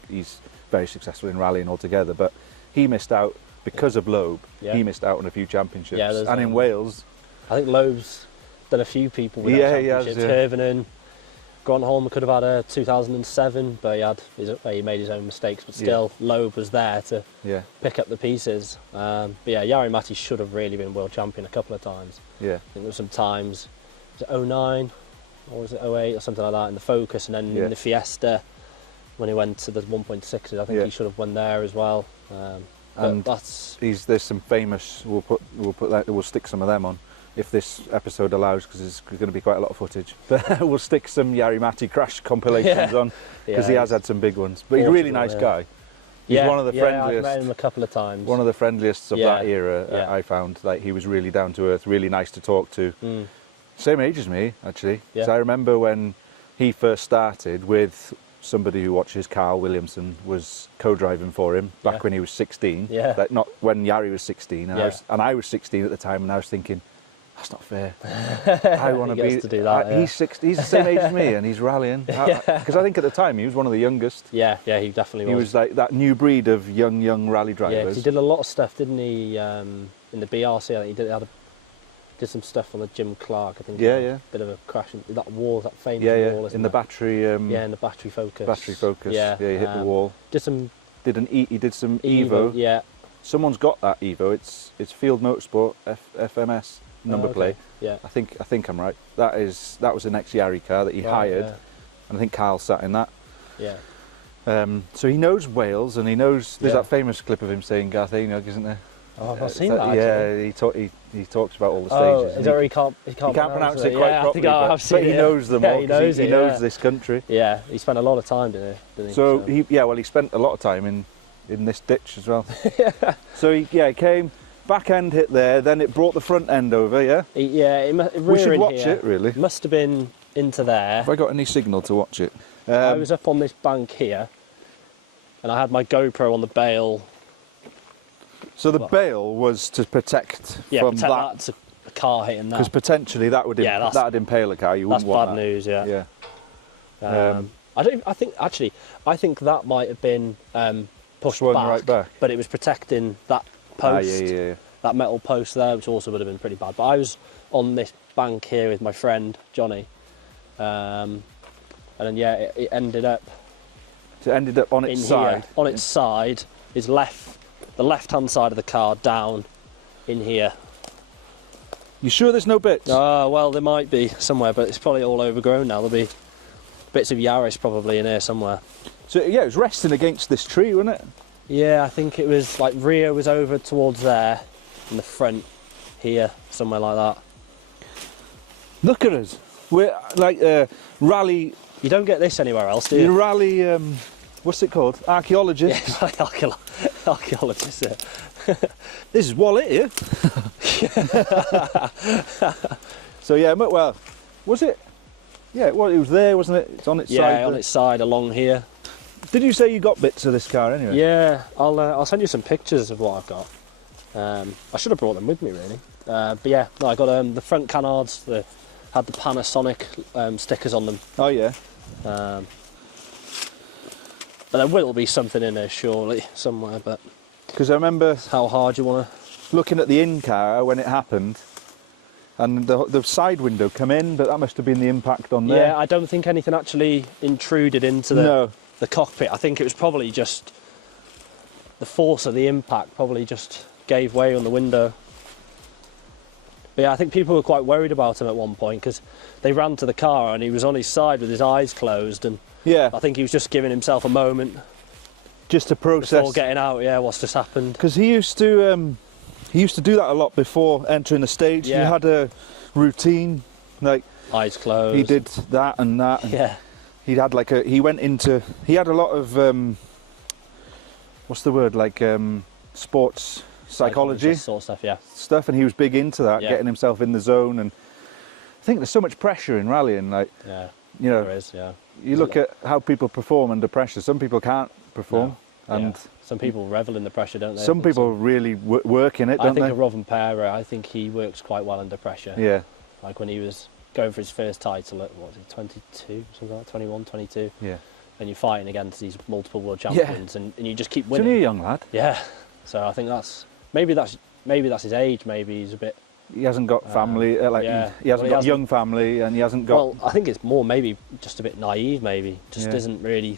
he's very successful in rallying altogether. But he missed out because of Loeb. Yeah. He missed out on a few championships, Yeah, there's, and in Wales. I think Loeb's done a few people with Yeah, he has, championships. Hervenen, Gronholm could have had a 2007, but he made his own mistakes. But still, Loeb was there to pick up the pieces. But yeah, Jari Matti should have really been world champion a couple of times. Yeah. I think there was some times, was it 09 or was it 08 or something like that in the Focus, and then in the Fiesta when he went to the 1.6s, I think he should have won there as well. And there's some famous. We'll stick some of them on if this episode allows, because there's going to be quite a lot of footage. But we'll stick some Jari Matti crash compilations on, because he has had some big ones. But he's a really nice guy. He's one of the friendliest. I've met him a couple of times. One of the friendliest of that era. I found. Like, he was really down to earth, really nice to talk to. Same age as me, actually. So I remember when he first started with somebody who watches, Carl Williamson, was co-driving for him back when he was 16. Like, not when Yari was 16, and I was 16 at the time, and I was thinking, that's not fair. I want to be. To do that, He's 60. He's the same age as me, and he's rallying. Because I think at the time he was one of the youngest. Yeah, he definitely was. He was like that new breed of young rally drivers. Yeah, 'cause he did a lot of stuff, didn't he? In the BRC, I think he did some stuff on the Jim Clark. I think. Yeah. Bit of a crash in that wall, that famous wall. In the battery. In the battery Focus. Battery Focus. Yeah, he hit the wall. Did some. He did some Evo. Yeah. Someone's got that Evo. It's Field Motorsport FMS number plate. Yeah. I think I'm right. That was an ex-Yari car that he hired, and I think Carl sat in that. Yeah. So he knows Wales, and he knows. There's that famous clip of him saying Garth Enog, isn't there? Oh, I've not seen that. Yeah, he talks about all the stages. He can't pronounce it quite properly, but he knows them all. He He knows this country. Yeah, he spent a lot of time, didn't he? So he spent a lot of time in this ditch as well. So he came. Back end hit there, then it brought the front end over, we should watch it, really. It must have been into there. Have I got any signal to watch it? I was up on this bank here, and I had my GoPro on the bale. So the bale was to protect from that's a car hitting that. Because potentially that would impale a car. You wouldn't want that. That's bad news. I think that might have been pushed back, right back, but it was protecting that post, that metal post there, which also would have been pretty bad. But I was on this bank here with my friend Johnny, and then it ended up. So it ended up on its side. Here. On its side is the left-hand side of the car down in here. You sure there's no bits? Well, there might be somewhere, but it's probably all overgrown now. There'll be bits of Yaris probably in here somewhere. So it was resting against this tree, wasn't it? Yeah, I think it was like rear was over towards there, and the front here, somewhere like that. Look at us. We're like rally. You don't get this anywhere else, do you? Rally. What's it called? Archaeologists. Yeah, archaeologists. Yeah. This is Wallet here. So well, was it? Yeah, it was there, wasn't it? It's on its side. Yeah, on its side along here. Did you say you got bits of this car anyway? Yeah, I'll send you some pictures of what I've got. I should have brought them with me really. But yeah, no, I got the front canards. Had the Panasonic stickers on them. Oh yeah. But there will be something in there surely somewhere. But because I remember how hard you want to. Looking at the in-car when it happened, and the side window come in, but that must have been the impact on there. Yeah, I don't think anything actually intruded into the cockpit. I think it was probably just the force of the impact probably just gave way on the window. But yeah, I think people were quite worried about him at one point because they ran to the car and he was on his side with his eyes closed, and I think he was just giving himself a moment just to process before getting out. Yeah, what's just happened? Because he used to do that a lot before entering the stage. Yeah. He had a routine, like eyes closed. He did that and that. Yeah. He had he had a lot of what's the word, like sports psychology sort of stuff, and he was big into that, getting himself in the zone. And I think there's so much pressure in rallying, like there is, you look at how people perform under pressure. Some people can't perform. No. And yeah. Some people revel in the pressure, don't they? some people really work in it, don't I think they? of Rothenpera, I think he works quite well under pressure. Yeah. Like when he was going for his first title at, what was it, 22, something like that, 21, 22. Yeah. And you're fighting against these multiple world champions, and you just keep Isn't winning. he a young lad? Yeah. So I think maybe that's his age. Maybe he's a bit. He hasn't got family, yeah. he hasn't got a young family, and he hasn't got... Well, I think it's more maybe just a bit naive, maybe. Just Yeah. isn't really...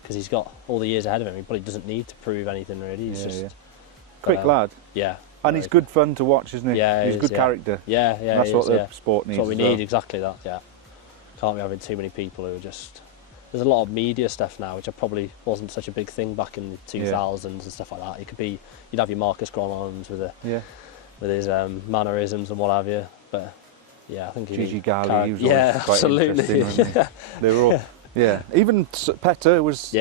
Because he's got all the years ahead of him, he probably doesn't need to prove anything, really. He's just... Quick lad. Yeah. And he's good fun to watch, isn't he? Yeah, he's a good character. Yeah, And that's what the sport needs. That's what we as well. need, exactly that, yeah. Can't be having too many people who are just... There's a lot of media stuff now, which probably wasn't such a big thing back in the 2000s and stuff like that. You'd have your Marcus Gronholms with his mannerisms and what have you. But yeah, I think Gigi Gali, he was always quite absolutely. interesting, wasn't he? They were all, yeah. Even Petter was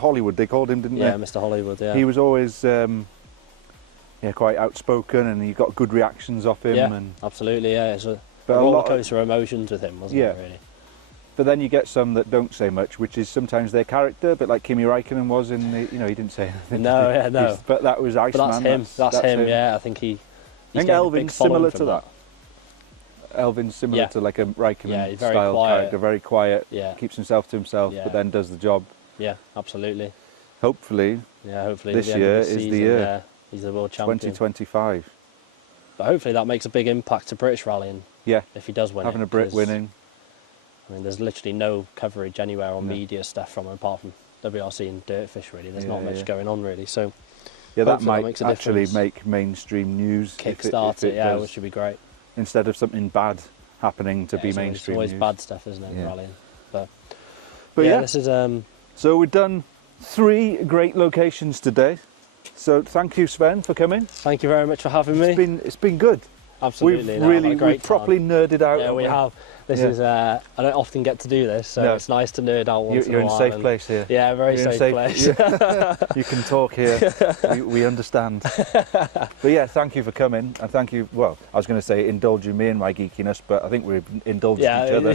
Hollywood. They called him, didn't they? Yeah, Mr. Hollywood. Yeah. He was always quite outspoken, and he got good reactions off him. Yeah, and absolutely. Yeah, it's a but roller coaster of emotions with him, wasn't it? Really. But then you get some that don't say much, which is sometimes their character, but like Kimi Räikkönen was in the, he didn't say anything. No, yeah, no. But that was Iceman. But that's him. That's him. Yeah, I think he's Elvin's similar to that. Elvin's similar to like a Räikkönen style character, very quiet, keeps himself to himself, but then does the job. Yeah, absolutely. Hopefully, this year is the year. Yeah, he's the world champion. 2025. But hopefully that makes a big impact to British rallying. Yeah. If he does win Having a Brit winning. I mean, there's literally no coverage anywhere on media stuff from him, apart from WRC and Dirtfish, really. There's not much going on, really. So yeah, that might actually make mainstream news. Kickstart it, yeah, which would be great. Instead of something bad happening to be mainstream It's always news. bad stuff, isn't it, rallying? But yeah, this is... So we've done 3 great locations today. So thank you, Sven, for coming. Thank you very much for having me. It's been good. Absolutely. We've properly nerded out. Yeah, we have. This is, I don't often get to do this, so it's nice to nerd out once in a while. You're in a safe place here. Yeah, very safe place. You can talk here. We understand. But yeah, thank you for coming, and thank you, well, I was going to say indulging me in my geekiness, but I think we've indulged each other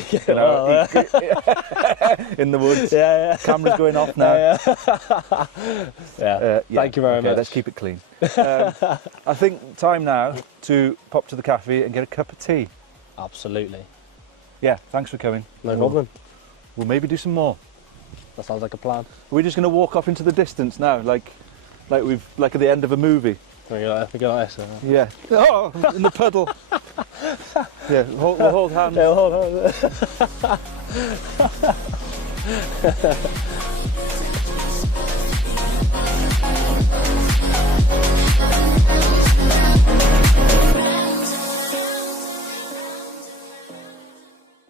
in the woods. Yeah. Camera's going off now. Thank you very much. Let's keep it clean. I think time now to pop to the cafe and get a cup of tea. Absolutely. Yeah, thanks for coming. No problem. We'll maybe do some more. That sounds like a plan. We're just going to walk off into the distance now, like at the end of a movie. We go like this. Yeah. Oh, in the puddle. Yeah, we'll hold hands. Yeah, we'll hold hands.